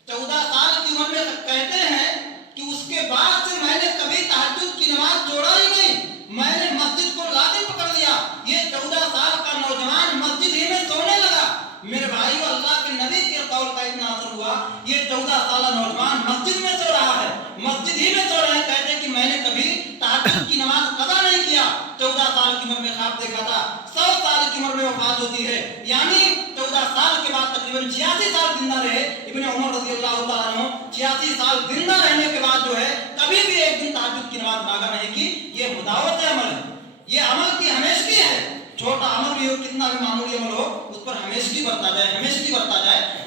14 साल की उम्र में कहते हैं कि उसके बाद से मैंने कभी तहज्जुद की नमाज छोड़ा ही नहीं, मैंने मस्जिद को लाजिम पकड़ लिया। ये 14 साल का नौजवान मस्जिद ही में सोने लगा। मेरे भाई, अल्लाह के नबी के कौल का इतना असर हुआ, ये 14 साल नौजवान मस्जिद में सो रहा है, मस्जिद ही में सो रहा है। कहते हैं कि मैंने कभी तहज्जुद की नमाज कदा नहीं किया। 14 साल की उम्र में ख्वाब देखा था, 100 साल की उम्र में वफात होती है, यानी 14 साल के बाद तकरीबन 86 साल जिंदा रहे इब्ने उमर रज़ियल्लाहु ताला अन्हु। 86 साल जिंदा रहने के बाद जो है कभी भी एक दिन तहज्जुद की नमाज मांगा नहीं की। ये मुदावत अमल है, ये अमल की हमेशगी है। छोटा अमल भी हो, कितना भी मामूली अमल हो, उस पर हमेशगी बरता जाए।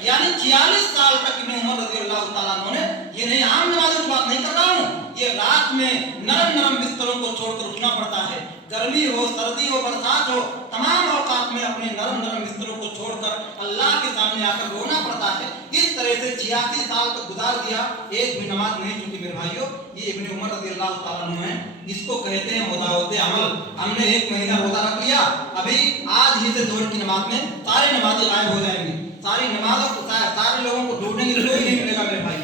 यानी 46 साल तक इब्ने उमर रज़ियल्लाहु ताला अन्हु ने ये नहीं आम नमाजों की बात नहीं कर रहा हूँ, ये रात में नरम नरम बिस्तरों को छोड़कर उठना पड़ता है। गर्मी हो, सर्दी हो, बरसात हो, तमाम औकात में अपने नरम नरम बिस्तरों को छोड़कर अल्लाह के सामने आकर रोना पड़ता है। इस तरह से 86 साल तक गुजार दिया, एक भी नमाज नहीं छूटी मेरे भाइयों। ये इब्ने उमर रज़ी अल्लाह तआला अन्हु है, इसको कहते हैं मुदावत अमल। हमने 1 महीना रोजा रख लिया, अभी आज ही से जोहर की नमाज में सारी नमाजें गायब हो जाएंगी, सारी नमाजों को सारे लोगों को ढूंढने के लिए कोई नहीं मिलेगा मेरे भाई।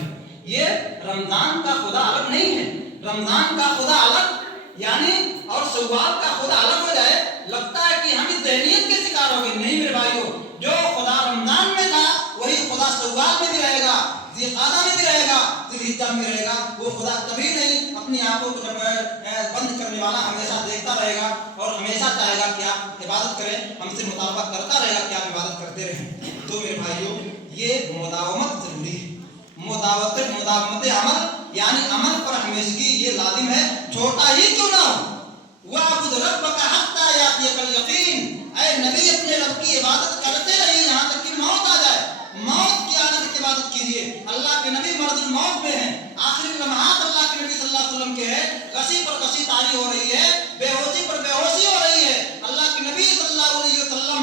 ये रमजान का खुदा अलग नहीं है, रमजान का खुदा अलग यानी और शव्वाल का खुदा अलग हो जाए, लगता है कि हम इस ज़हनियत के शिकार हो गए। नहीं मेरे भाइयों, जो खुदा रमजान में था वही खुदा शव्वाल में भी रहेगा, ज़िलक़ादा में भी रहेगा, ज़िलहिज्जा में रहेगा। वो खुदा कभी नहीं अपनी आंखों को बंद करने वाला, हमेशा देखता रहेगा और हमेशा चाहेगा कि आप इबादत करें, हमसे मुतालबा करता रहेगा कि आप इबादत करते रहें। तो मेरे भाइयों, ये मुदावमत जरूरी है, मुदावत अमल यानी अमल पर हमेशगी ये लाजिम है, छोटा ही क्यों ना हो। वाबुद रब्बका हत्ता यातियकल यकीन, ऐ नबी अपने रब की इबादत करते रहिए यहाँ तक कि मौत आ जाए। मौत की आने तक इबादत कीजिए। अल्लाह के नबी मर्दुल मौत में हैं, आखिरी लम्हात अल्लाह के नबी सल्लल्लाहु अलैहि वसल्लम के हैं, कसी पर कसी तारी हो रही है, बेहोशी पर बेहोशी हो रही है। अल्लाह के नबी सल्लल्लाहु अलैहि वसल्लम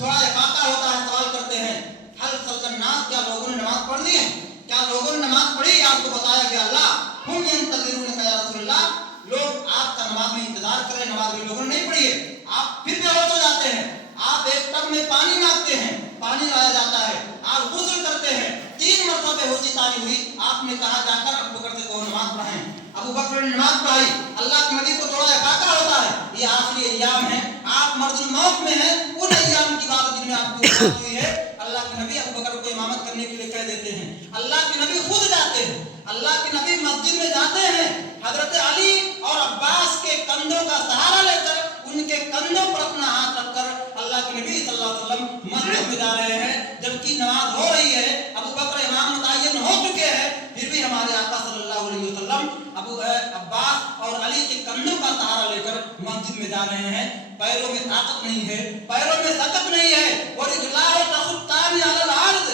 थोड़ा इफाका होता है, सवाल करते हैं, हल सल्लन नास, क्या लोगों ने नमाज पढ़ ली है? क्या लोगों ने नमाज पढ़ी? आपको बताया गया अल्लाह हम यंतज़िरूनका या रसूलल्लाह, लोग आपका नमाज में इंतजार कर रहे हैं, नमाज भी लोगों ने नहीं पढ़ी है। आप फिर बेहोश हो जाते हैं, आप एक टब में पानी मांगते हैं, पानी लाया जाता है, आप गुस्ल करते हैं, 3 मरतबा बेहोशी तारी हुई, आपने कहा जाकर अबू बकर से कहो नमाज पढ़ाएं। अबू बकर ने नमाज पढ़ाई, अल्लाह के नबी को थोड़ा इफाका होता है, ये आखिरी अय्याम है, आप मर्दुल मौत में हैं, उन अय्याम की बात जिनमें आपकी वफात हुई है। अल्लाह के नबी अबू बकर को इमामत करने के लिए कह देते हैं, अल्लाह के नबी खुद जाते हैं, अल्लाह के नबी मस्जिद में जाते हैं, हजरत अली और अब्बास के कंधों का सहारा लेकर, उनके कंधों पर अपना हाथ रखकर अल्लाह के नबी सल्लल्लाहु अलैहि वसल्लम मस्जिद में जा रहे हैं, जबकि नमाज हो रही है। अबू बकर इमाम मुतय्यन हो चुके हैं, फिर भी हमारे आका सल्लल्लाहु अलैहि वसल्लम अब्बास और अली के कंधों का सहारा लेकर मस्जिद में जा रहे हैं। पैरों में ताकत नहीं है, पैरों में ताकत नहीं है, और इजलाल तखुत्तान अलल अर्ज़,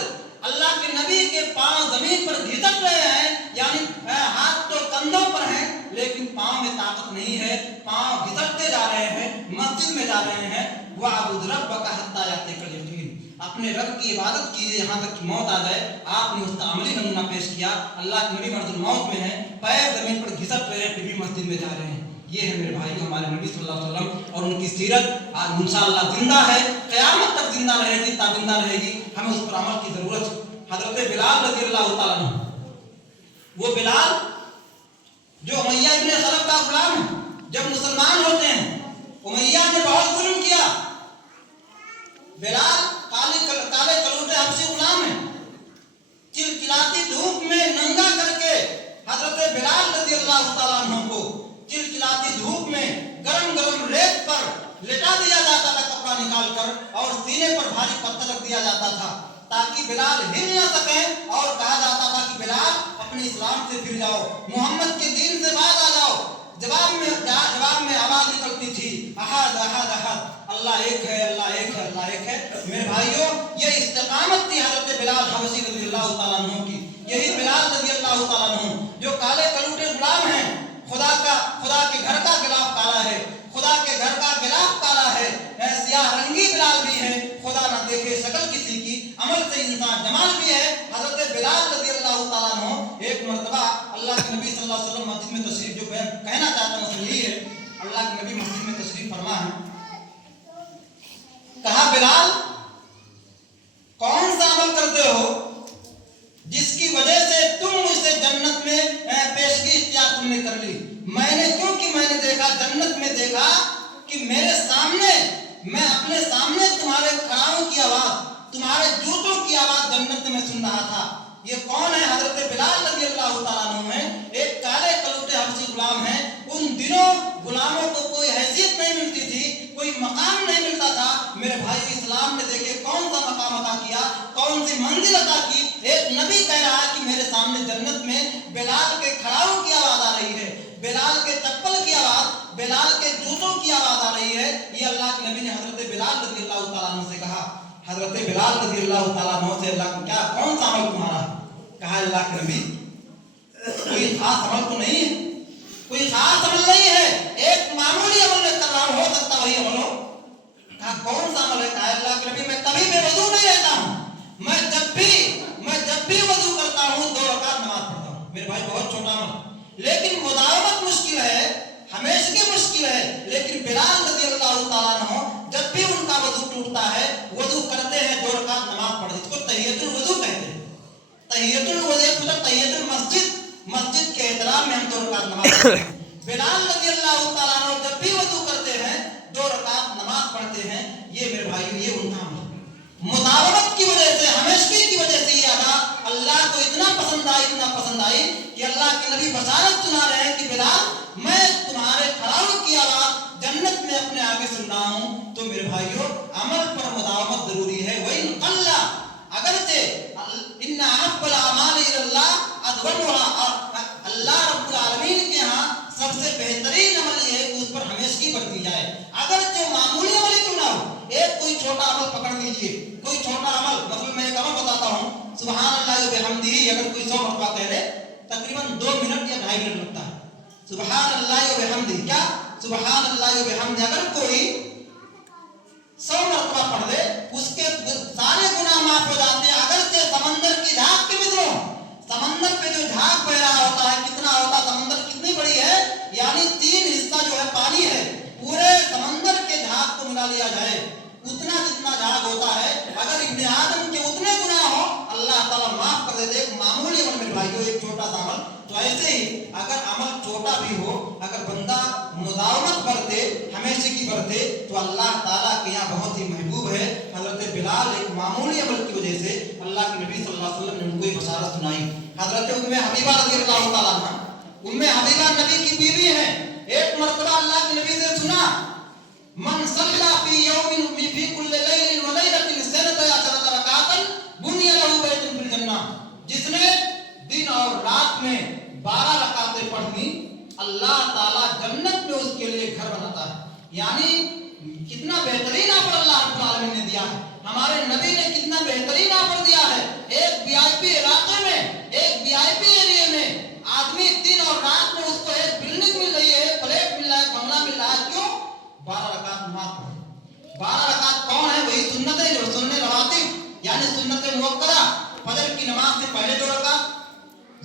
अल्लाह के नबी के पांव जमीन पर घिसट रहे हैं, यानी हाथ तो कंधों पर हैं लेकिन पांव में ताकत नहीं है, पांव घिसटते जा रहे हैं, मस्जिद में जा रहे हैं। वाबुद रब्बका हत्ता यातियकल यकीन, अपने रब की इबादत कीजिए यहाँ तक कि मौत आ जाए। आपने उसका अमली नमूना पेश किया, अल्लाह के नबी मर्दुल मौत में है, पैर जमीन पर घिसट रहे हैं, फिर भी मस्जिद में जा रहे हैं। ये है मेरे भाइयों हमारे नबी सल्लल्लाहु अलैहि वसल्लम, और उनकी सीरत आज इंशाअल्लाह जिंदा है, क़यामत तक जिंदा रहेगी, ताजिंदा रहेगी, हमें उस पर अमल की जरूरत है। हजरत बिलाल रज़ी अल्लाह तआला अन्हु, वो बिलाल जो उमैया इब्ने खलफ का गुलाम है, जब मुसलमान होते हैं उमैया ने बहुत जुल्म किया। बिलाल काले कलूटे हबशी गुलाम है, चिलचिलाती धूप में नंगा करके हजरत बिलाल रज़ी अल्लाह तआला अन्हु को चिलचिलाती धूप में गरम गरम रेत पर लेटा दिया जाता था, कपड़ा निकाल कर, और सीने पर भारी पत्थर रख दिया जाता था ताकि बिलाल हिल न सके, और कहा जाता था कि बिलाल अपने इस्लाम से फिर जाओ, मोहम्मद के दीन से बाज आ जाओ। जवाब में आवाज निकलती थी, अहद अहद अहद, अल्लाह एक है, अल्लाह एक है, अल्लाह एक है। मेरे भाइयों, ये इस्तिकामत थी हजरत बिलाल हबशी रज़ी अल्लाह तआला अन्हु की। यही बिलाल रज़ी अल्लाह तआला अन्हु जो काले कलूटे गुलाम हैं, खुदा के घर का गिलाफ काला है, खुदा के घर का गिलाफ काला है, सियाह रंगी बिलाल भी है, खुदा न देखे शक्ल किसी की, अमल से इंसान जमाल भी है। हजरत बिलाल रज़ी अल्लाह तआला अन्हु एक मर्तबा अल्लाह के नबी सल्लल्लाहु अलैहि वसल्लम मस्जिद में तशरीफ, जो कहना चाहता हूँ यही है, अल्लाह के नबी मस्जिद में तशरीफ फरमा है, कहा बिलाल कौन सा अमल करते हो जिसकी वजह से तुम मुझसे जन्नत में पेशगी इख्तियार तुमने कर ली? मैंने, क्योंकि मैंने देखा, जन्नत में देखा कि मेरे सामने, मैं अपने सामने तुम्हारे खड़ाओं की आवाज, तुम्हारे जूतों की आवाज जन्नत में सुन रहा था। ये कौन है? हजरत बिलाल रज़ी अल्लाह तआला अन्हु है, एक काले कलूटे हबशी गुलाम है। उन दिनों गुलामों को कोई हैसियत नहीं मिलती थी, कोई मकाम नहीं मिलता था। मेरे भाई, इस्लाम ने देखे कौन सा मकाम अता किया, कौन सी मंजिल अता की। एक नबी कह रहा है कि मेरे सामने जन्नत में बिलाल के खड़ाओं की आवाज आ रही है, बिलाल के चप्पल की आवाज, बिलाल के जूतों की आवाज आ रही है। ये अल्लाह के नबी ने हजरत बिलाल रज़ी अल्लाह तआला अन्हु से कहा। हजरत बिलाल रज़ी अल्लाह तआला अन्हु से अल्लाह को क्या, कौन सा अमल तुम्हारा? कहा अल्लाह के नबी कोई खास अमल तो नहीं है, कोई खास अमल नहीं है, एक मामूली अमल में कर रहा हूं, हो सकता वही अमल हो। कहा कौन सा अमल है? कहा अल्लाह के नबी मैं कभी बेवजू नहीं रहता हूं, मैं जब भी वजू करता हूं 2 रकात नमाज पढ़ता हूं। मेरे भाई बहुत छोटा अमल, लेकिन मुदावमत मुश्किल है, हमेशा मुश्किल है। लेकिन बिलाल रज़ी अल्लाह ताला अन्हु जब भी उनका वजू टूटता है, वजू करते हैं 2 रकात नमाज पढ़ते, इसको तहियतुल वजू कहते हैं। तहियतुल वजू, तहियतुल मस्जिद के एहतराम में हम 2 रकात नमाज पढ़ते हैं। बिलाल रज़ी अल्लाह ताला अन्हु जब भी वजू करते हैं 2 रकात नमाज पढ़ते हैं। ये मेरे भाई ये उनका मुदावमत की वजह से, हमेशगी की वजह से ये अदा अल्लाह को इतना पसंद आई कि अल्लाह के नबी बशारत सुना रहे हैं कि बिलाल मैं तुम्हारे खड़ाऊ की आवाज जन्नत में अपने आगे सुन रहा हूं। तो मेरे भाइयों अमल पर मुदावमत जरूरी है। वही अल्लाह अगरचे इन्ना अहब्बल अमाल इल्लाह अदवमुहा, अल्लाह रब्बुल आलमीन के यहाँ सबसे बेहतरीन अमल ये है कि उस पर हमेशगी बरती जाए। अगर जो मामूली अमल क्यों ना हो, एक कोई छोटा अमल पकड़ लीजिए, कोई छोटा अमल, मतलब मैं एक अमल बताता हूँ, सुभान अल्लाह व बिहम्दिही अगर कोई 100 मरतबा कह ले तकरीबन 2 मिनट या 2.5 मिनट लगता है। सुभान अल्लाह व बिहम्दिही, क्या सुभान अल्लाह व बिहम्दिही अगर कोई 100 मरतबा पढ़ ले उसके सारे गुनाह माफ हो जाते हैं। अगर से समंदर की झाग के मित्रों, समंदर पे जो झाग बह रहा होता है, कितना होता है, समंदर कितनी बड़ी है, यानी 3 हिस्सा जो है पानी है, पूरे समंदर के झाग को मिला लिया जाए उतना जितना झाग होता है, अगर इब्ने आदम के उतने गुनाह हो अल्लाह ताला माफ कर देते। एक मामूली अमल मेरे भाइयों, एक छोटा सा अमल। तो ऐसे ही अगर अमल छोटा भी हो, अगर बंदा मुदावमत बरते, हमेशा की बरते, तो अल्लाह ताला के यहाँ बहुत ही महबूब है। हजरत बिलाल एक मामूली अमल की वजह से अल्लाह के नबी सल्लल्लाहु अलैहि वसल्लम ने उनको एक बशारत सुनाई। हजरत उम्मे हबीबा रज़ी अल्लाह ताला अन्हा, उम्मे हबीबा नबी की बीवी है। एक मर्तबा अल्लाह के नबी से सुना मन सल्ला फी यौमिन फी कुल्लि लैलिन व लैलतिन सनता अशरत रकातन बुनिया लहु बैतुन फिल जन्नह, जिसने दिन और रात में 12 रकातें पढ़ ली अल्लाह ताला जन्नत में उसके लिए घर बनाता है। यानी कितना बेहतरीन ऑफर अल्लाह रब्बुल आलमीन ने दिया है, हमारे नबी ने कितना बेहतरीन ऑफर दिया है। एक वीआईपी इलाके में, एक वीआईपी एरिया में आदमी दिन और रात में उसको एक बिल्डिंग मिल रही है, फ्लैट मिल रहा है, बंगला मिल रहा है, क्यों? 12 रकात नमाज पढ़े। 12 रकात कौन है? वही सुन्नत है जो सुन्नत रवातिब, यानी सुन्नत मुअक्कदा। फजर की नमाज से पहले 2 रकात,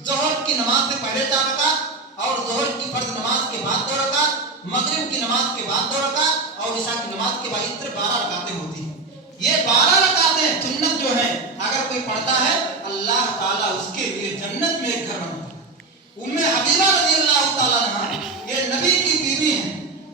जोहर की नमाज से पहले 4 रकात, और जोहर की फर्ज नमाज के बाद 2 रकात, मगरिब की नमाज के बाद 2 रकात, और इशा की नमाज के बाद इस तरह 12 रकातें होती हैं। ये 12 रकातें सुन्नत जो है अगर कोई पढ़ता है अल्लाह ताला उसके लिए जन्नत में एक घर बनाता है। उम्मे हबीबा रज़ी अल्लाह ताला अन्हा ये नबी की बीवी हैं।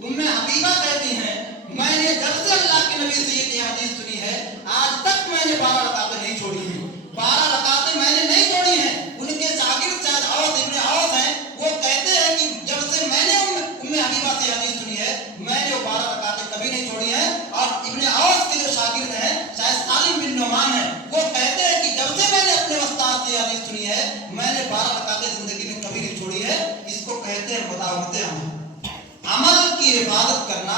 उम्मे हबीबा कहती हैं मैंने जब से अल्लाह के नबी से ये हदीस सुनी है आज तक मैंने 12 रकातें नहीं छोड़ी हैं। 12 रकातें मैंने नहीं छोड़ी हैं। उनके शागिर्द शायद औस इब्ने औस हैं, वो कहते हैं कि जब से मैंने उम्मे हबीबा से हदीस सुनी है मैंने वो 12 रकातें कभी नहीं छोड़ी हैं। और इब्ने औस के जो शागिर्द हैं शायद सालिम बिन नुमान हैं, वो कहते हैं कि जब से मैंने अपने उस्ताद से हदीस सुनी है मैंने 12 रकातें जिंदगी में कभी नहीं छोड़ी है। इसको कहते हैं मुदावमत अमल। अमल की हिफाजत करना,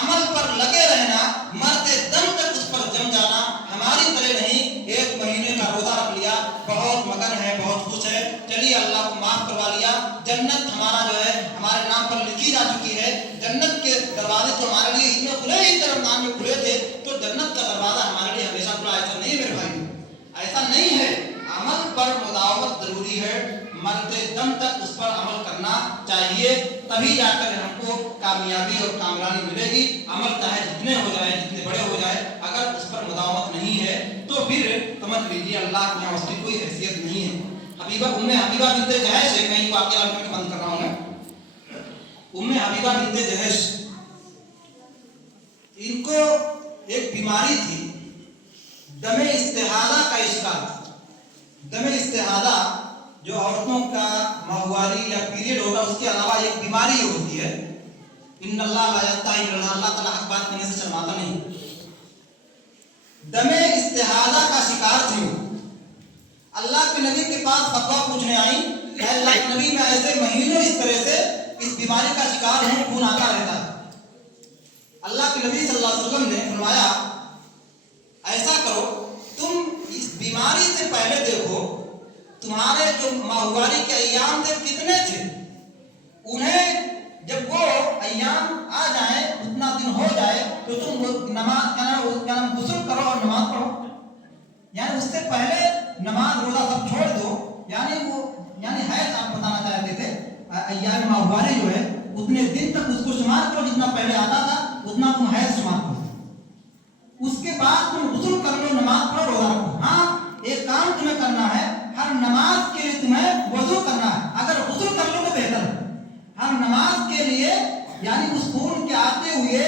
अमल पर लगे रहना, मरते दम तक उस पर जम जाना। हमारी तरह नहीं 1 महीने का रोजा रख लिया, बहुत मगन है, बहुत खुश है, चलिए अल्लाह को माफ करवा लिया, जन्नत हमारा जो है हमारे नाम पर लिखी जा चुकी है। जन्नत के दरवाजे तो हमारे लिए इतने खुले ही रमजान में खुले थे, तो जन्नत का दरवाजा हमारे लिए हमेशा खुला। ऐसा नहीं है मेरे भाई, ऐसा नहीं है। अमल पर मुदावमत जरूरी है, मरते दम तक उस पर अमल करना चाहिए, तभी जाकर हमको कामयाबी और कामरानी मिलेगी। अमल चाहे जितने हो जाए, जितने बड़े हो जाए, अगर उस पर मुदावमत नहीं है तो फिर समझ लीजिए अल्लाह के यहाँ उसकी कोई हैसियत नहीं है। हबीबा उम्मे हबीबा बिनते जहश है, मैं वाकया में बंद कर रहा हूँ मैं। उम्मे हबीबा बिनते जहश, इनको एक बीमारी थी, दमे इस्तिहादा का शिकार। दमे इस्तिहादा जो औरतों का माहवारी या पीरियड होगा उसके अलावा एक बीमारी होती है। इन्नल्लाह ला यस्ताही, अल्लाह ताला हक बात कहने से शर्माता नहीं। दमे इस्तिहादा का शिकार थी। अल्लाह के नबी के पास फतवा पूछने आई, अल्लाह के नबी मैं ऐसे महीनों इस तरह से इस बीमारी का शिकार हूं, खून आता रहता है। अल्लाह के नबी सल्लल्लाहु अलैहि वसल्लम ने फरमाया ऐसा करो, तुम इस बीमारी से पहले देखो तुम्हारे जो माहवारी के अय्याम थे कितने थे, उन्हें जब वो अय्याम आ जाए, उतना दिन हो जाए, तो तुम नमाज गुस्ल करो और नमाज पढ़ो। यानी उससे पहले नमाज रोजा सब छोड़ दो। यानी हैज आप बताना चाहते थे, अय्याम माहवारी जो है उतने दिन तक उसको शुमार करो, जितना पहले आता था उतना तुम हैज शुमार करो। उसके बाद तुम गुस्ल कर लो, नमाज पढ़ो, रोजा रखो। हाँ, एक काम तुम्हें करना है, हर नमाज के लिए तुम्हें वजू करना है। अगर गुस्ल कर लो तो बेहतर है। हर नमाज के लिए यानी उस खून के आते हुए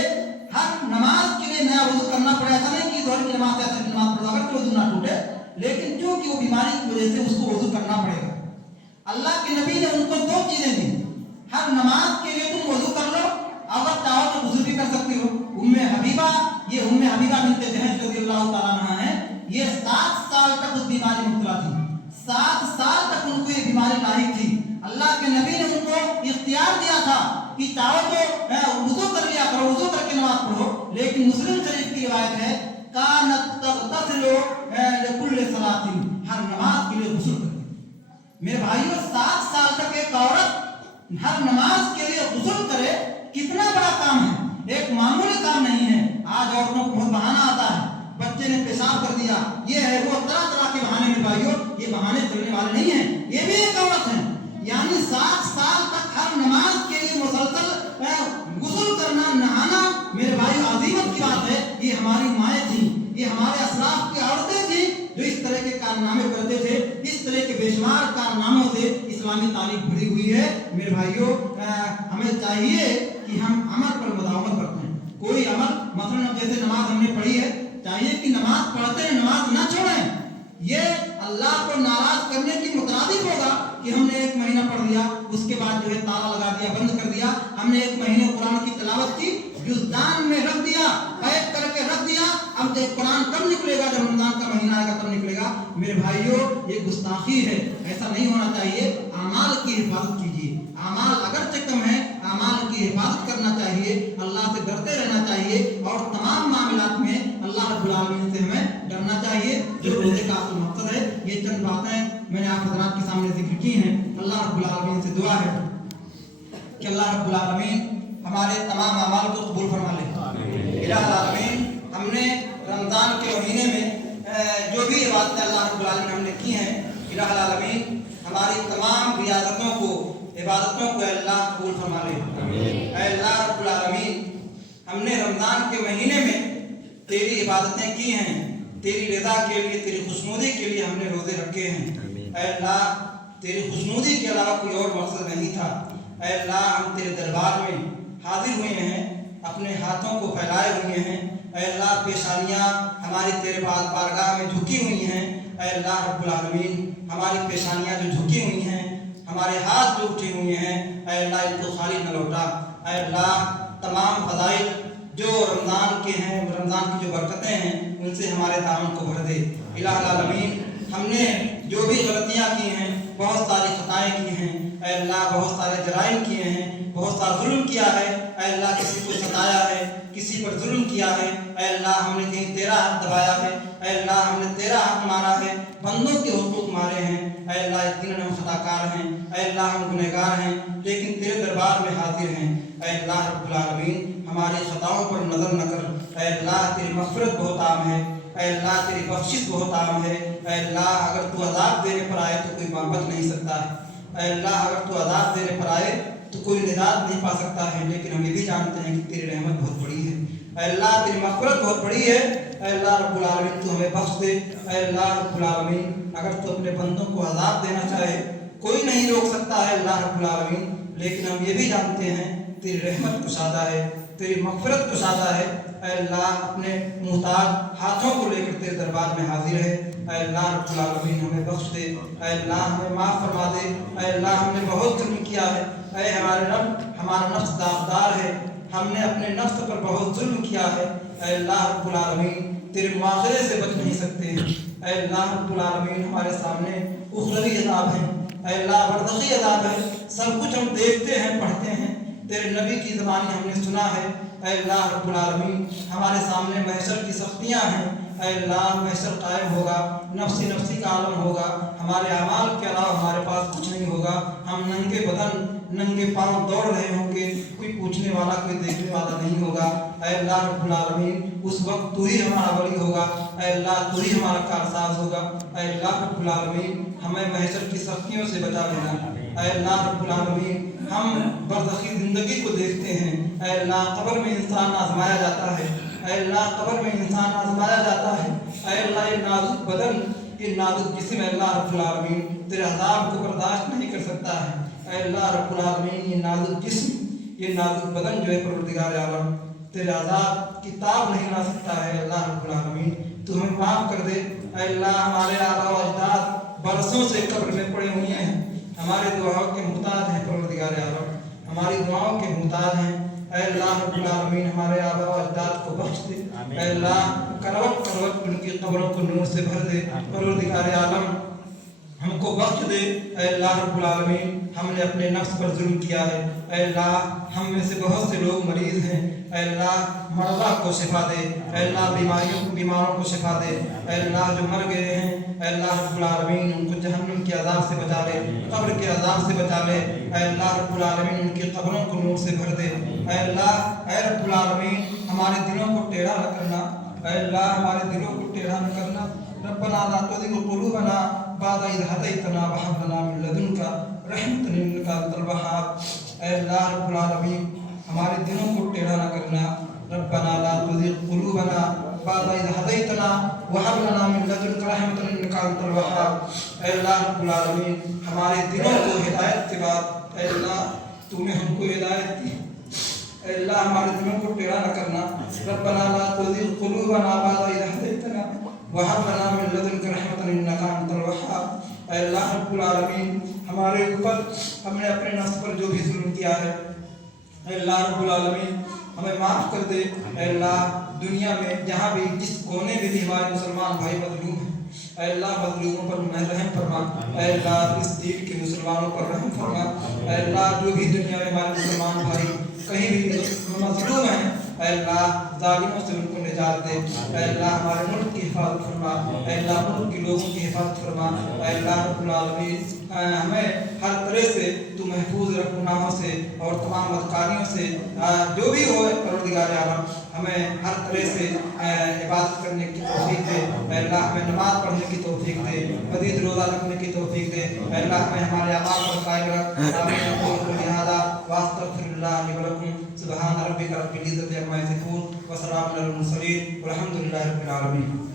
हर नमाज के लिए नया वजू करना पड़े। ऐसा नहीं कि जोहर की नमाज से असर की नमाज पढ़ो अगर वजू ना टूटे, लेकिन क्योंकि वो बीमारी की वजह से उसको वजू करना पड़ेगा। अल्लाह के नबी ने उनको दो चीजें दी, हर नमाज के लिए तुम वजू कर लो, अगर चाहो तो गुस्ल भी कर सकती हो। उम्मे हबीबा बिनते जहश रज़ियल्लाहु ताला अन्हा है, ये 7 साल तक उस बीमारी में मुब्तला थी। 7 साल तक उनको ये बीमारी लाहिक थी। अल्लाह के नबी ने उनको इख्तियार दिया था कि चाहो तो वुज़ू कर लिया करो, वुज़ू करके नमाज पढ़ो। लेकिन मुस्लिम शरीफ की रिवायत है, कानत तग़तसिलु लिकुल्लि सलातिन, हर नमाज के लिए गुस्ल करती। मेरे भाइयों, 7 साल तक एक औरत हर नमाज के लिए गुस्ल करे, कितना बड़ा काम है, एक मामूली काम नहीं है। आज औरतों को बहुत बहाना आता है, बच्चे ने पेशाब कर दिया, ये है वो, तरह तरह के बहाने। मेरे भाइयों, ये बहाने चलने वाले नहीं हैं, ये भी एक औरत है। यानी 7 साल तक हर नमाज के लिए मुसलसल गुस्ल करना, नहाना, मेरे भाई अजीमत की बात है। ये हमारी माएँ थी, ये हमारे असलाफ की औरतें थी जो इस तरह के कारनामे करते थे। इस तरह के बेशुमार कारनामों से इस्लामी तारीख भरी हुई है। मेरे भाइयों, हमें चाहिए कि हम अमल पर मुदावमत करते हैं। कोई अमल, मसलन अब जैसे नमाज हमने पढ़ी है, चाहिए कि नमाज पढ़ते हैं नमाज ना छोड़ें। ये अल्लाह को नाराज करने की मुतरादिफ होगा कि हमने 1 महीना पढ़ दिया, उसके बाद जो है ताला लगा दिया, बंद कर दिया। हमने 1 महीने कुरान की तिलावत की, जुज़दान में रख दिया, पैक करके रख दिया, अब जब कुरान कब निकलेगा, जब रमजान का महीना आएगा तब निकलेगा। मेरे भाइयों, ये गुस्ताखी है, ऐसा नहीं होना चाहिए। अमाल की हिफाजत कीजिए, अमाल अगरचे कम है, अमाल की हिफाजत करना चाहिए, अल्लाह से डरते रहना चाहिए और तमाम मामलात में अल्लाह रब्बुल आलमीन से हमें डरना चाहिए, जो रोजे का असल मकसद है। ये चंद बातें मैंने आप हज़रात के सामने जिक्र की हैं। अल्लाह रब्बुल आलमीन से दुआ है कि अल्लाह रब्बुल आलमीन हमारे तमाम अमाल को कबूल फरमा ले। इलाही आमीन। हमने रमज़ान के महीने में जो भी इबादतें अल्लाह रब्बुल आलमीन हमने की हैं, इलाही आमीन हमारी तमाम रियाज़तों को, इबादतों को अल्लाह कबूल फरमा ले। अल्लाह रब्बुल आलमीन, हमने रमज़ान के महीने में तेरी इबादतें की हैं, तेरी रज़ा के लिए, तेरी खुशनुदी के लिए हमने रोज़े रखे हैं। अल्लाह, तेरी खुशनुदी के अलावा कोई और मकसद नहीं था। अल्लाह, हम तेरे दरबार में हाजिर हुए हैं, अपने हाथों को फैलाए हुए हैं। अल्लाह, पेशानियाँ हमारी तेरे बारगाह में झुकी हुई हैं। अल्लाह रब्बुल आलमीन, हमारी पेशानियाँ जो झुकी हुई हैं, हमारे हाथ जो उठे हुए हैं, अल्लाह इनको खाली न लौटा। अल्लाह, तमाम फ़ज़ाइल जो रमज़ान के हैं, रमज़ान की जो बरकतें हैं, उनसे हमारे दामन को भर दे। इलाही आमीन। हमने जो भी गलतियाँ की हैं, बहुत सारी खताएँ की हैं, अल्लाह बहुत सारे जराइम किए हैं, बहुत सारा जुल्म किया है। अल्लाह, किसी को सताया है, किसी पर जुल्म किया है। अल्लाह, हमने कहीं तेरा हक दबाया है। अल्लाह, हमने तेरा हक मारा है, बंदों के हुकूक मारे हैं। अल्लाह, यकीनन हम खताकार हैं, अल्लाह हम गुनहगार हैं, लेकिन तेरे दरबार में हाजिर हैं। अल्लाह रब्बुल आलमीन, हमारी खताओं पर नज़र न कर। अल्लाह, तेरी मग़फ़िरत बहुत आम है। अल्लाह, तेरी बख्शिश बहुत आम है। अल्लाह, अगर तू अज़ाब देने पर आए तो कोई बच नहीं सकता है। अल्लाह, अगर तू अज़ाब देने पर आए तो कोई निजात नहीं पा सकता है। लेकिन हम ये भी जानते हैं कि तेरी रहमत बहुत बड़ी है। अल्लाह, तेरी मग़फ़िरत बहुत बड़ी है। अल्लाह रब्बुल आलमीन, तू हमें बख्श दे। अल्लाह रब्बुल आलमीन, अगर तू अपने बंदों को अज़ाब देना चाहे, कोई नहीं रोक सकता है अल्लाह रब्बुल आलमीन। लेकिन हम ये भी जानते हैं तेरी रहमत कुशादा है, तेरी मग़फ़िरत कुशादा है। अल्लाह, अपने मुहताज हाथों को लेकर तेरे दरबार में हाजिर है। अल्लाह रब्बुल आलमीन, हमें बख्श दे। अल्लाह, हमें माफ़ फरमा दे। अल्लाह, हमने बहुत जुल्म किया है। ऐ हमारे रब, हमारा नफ्स दागदार है, हमने अपने नफ्स पर बहुत जुल्म किया है। अल्लाह रब्बुल आलमीन, तेरे मुआखज़े से बच नहीं सकते हैं। अल्लाह रब्बुल आलमीन, हमारे सामने उखरवी अज़ाब है, अल्लाह बरज़ख़ी अज़ाब है। सब कुछ हम देखते हैं, पढ़ते हैं, तेरे नबी की ज़बानी हमने सुना है। अल्लाह रब्बुल आलमीन, हमारे सामने महशर की सख्तियाँ हैं। अल्लाह, महशर कायम होगा, नफ्सी नफ्सी का आलम होगा, ہمارے اعمال کے علاوہ ہمارے پاس کچھ نہیں ہوگا. ہم ننگے بدن ننگے پاؤں دوڑ رہے ہوں گے, کوئی پوچھنے والا کوئی دیکھنے والا نہیں ہوگا. اے اللہ رب العالمین اس وقت تو ہی ہمارا ولی ہوگا. اے اللہ تو ہی ہمارا کارساز ہوگا. اے اللہ رب العالمین ہمیں محشر کی سختیوں سے بچا لینا. اے اللہ رب العالمین ہم برزخی زندگی کو دیکھتے ہیں. اے اللہ قبر میں انسان آزمایا جاتا ہے. اے اللہ قبر میں انسان آزمایا جاتا ہے. اے اللہ یہ نازک بدن یہ نازک جسم اللہ رب العالمین تیرے عذاب کو برداشت نہیں کر سکتا ہے. اے اللہ رب العالمین یہ نازک جسم یہ نازک بدن جو ہے پروردگار عالم تیرے عذاب کی تاب نہیں لا سکتا ہے. اللہ رب العالمین تو ہمیں معاف کر دے. اے اللہ ہمارے آبا و اجداد برسوں سے قبر میں پڑے ہوئے ہیں, ہمارے دعاؤں کے محتاج ہیں پروردگار عالم, ہماری دعاؤں کے محتاج ہیں. اے اللہ رب العالمین ہمارے آبا و اجداد کو بخش دے. اے اللہ کروٹ کروٹ ان کی قبروں کو نور سے بھر دے. پروردگار عالم ہم کو بخش دے. اے اللہ رب العالمین ہم نے اپنے نفس پر ظلم کیا ہے. اے اللہ ہم میں سے بہت سے لوگ مریض ہیں. اے اللہ مرضا کو شفا دے. اے اللہ بیماروں کو شفا دے. اے اللہ جو مر گئے ہیں اے اللہ رب العالمین ان کو جہنم کے عذاب سے بچا لے, قبر کے عذاب سے بچا لے. اے اللہ رب العالمین ان کی قبروں کو نور سے بھر دے. اے اللہ اے رب العالمین ہمارے دلوں کو ٹیڑھا نہ کرنا. اے اللہ ہمارے دلوں کو ٹیڑھا نہ کرنا. ربنا لا تزغ قلوبنا بعد إذ هديتنا وهب لنا من لدنك رحمة إنك أنت الوهاب. اے اللہ رب العالمین ہمارے دلوں کو ٹیڑھا نہ کرنا. ربنا لا تزغ قلوبنا بعد إذ هديتنا وهب لنا من لدنك رحمة إنك أنت الوهاب. اے اللہ رب العالمین ہمارے دلوں کو ہدایت کے بعد اے اللہ تو نے ہم کو ہدایت دی. اے اللہ ہمارے دلوں کو ٹیڑھا نہ کرنا. ربنا لا تزغ قلوبنا بعد إذ هديتنا وهب لنا من لدنك رحمة إنك أنت الوهاب. اے اللہ رب العالمین ہمارے اوپر ہم نے اپنے نفس پر جو بھی ظلم کیا ہے اے اللہ رب العالمین ہمیں معاف کر دے. اے اللہ دنیا میں جہاں بھی جس کونے میں بھی ہمارے مسلمان بھائی مظلوم ہیں اے اللہ مظلوموں پر رحم فرما. اے اللہ اس دین کے مسلمانوں پر رحم فرما. اے اللہ جو بھی دنیا میں ہمارے مسلمان بھائی کہیں بھی مظلوم ہیں اے اللہ ظالموں سے ان کو نجات دے. اے اللہ ہمارے ملک کی حفاظت فرما. اے اللہ ملک کے لوگوں کی حفاظت فرما. اے اللہ رب العالمین ہمیں ہر طرح سے تو محفوظ رکھ گناہوں سے اور تمام بدکاریوں سے جو بھی ہو. پروردگار عالم ہمیں ہر طرح سے عبادت کرنے کی توفیق دے. اے اللہ ہمیں نماز پڑھنے کی توفیق دے, مزید روزہ رکھنے کی توفیق دے. اے اللہ ہمیں ہمارے اعمال پر قائم رکھ. آمین اقول قولی ھذا واستغفر اللہ لی ولکم. سبحان ربک رب العزۃ عما یصفون وسلام علی المرسلین والحمد للہ رب العالمین.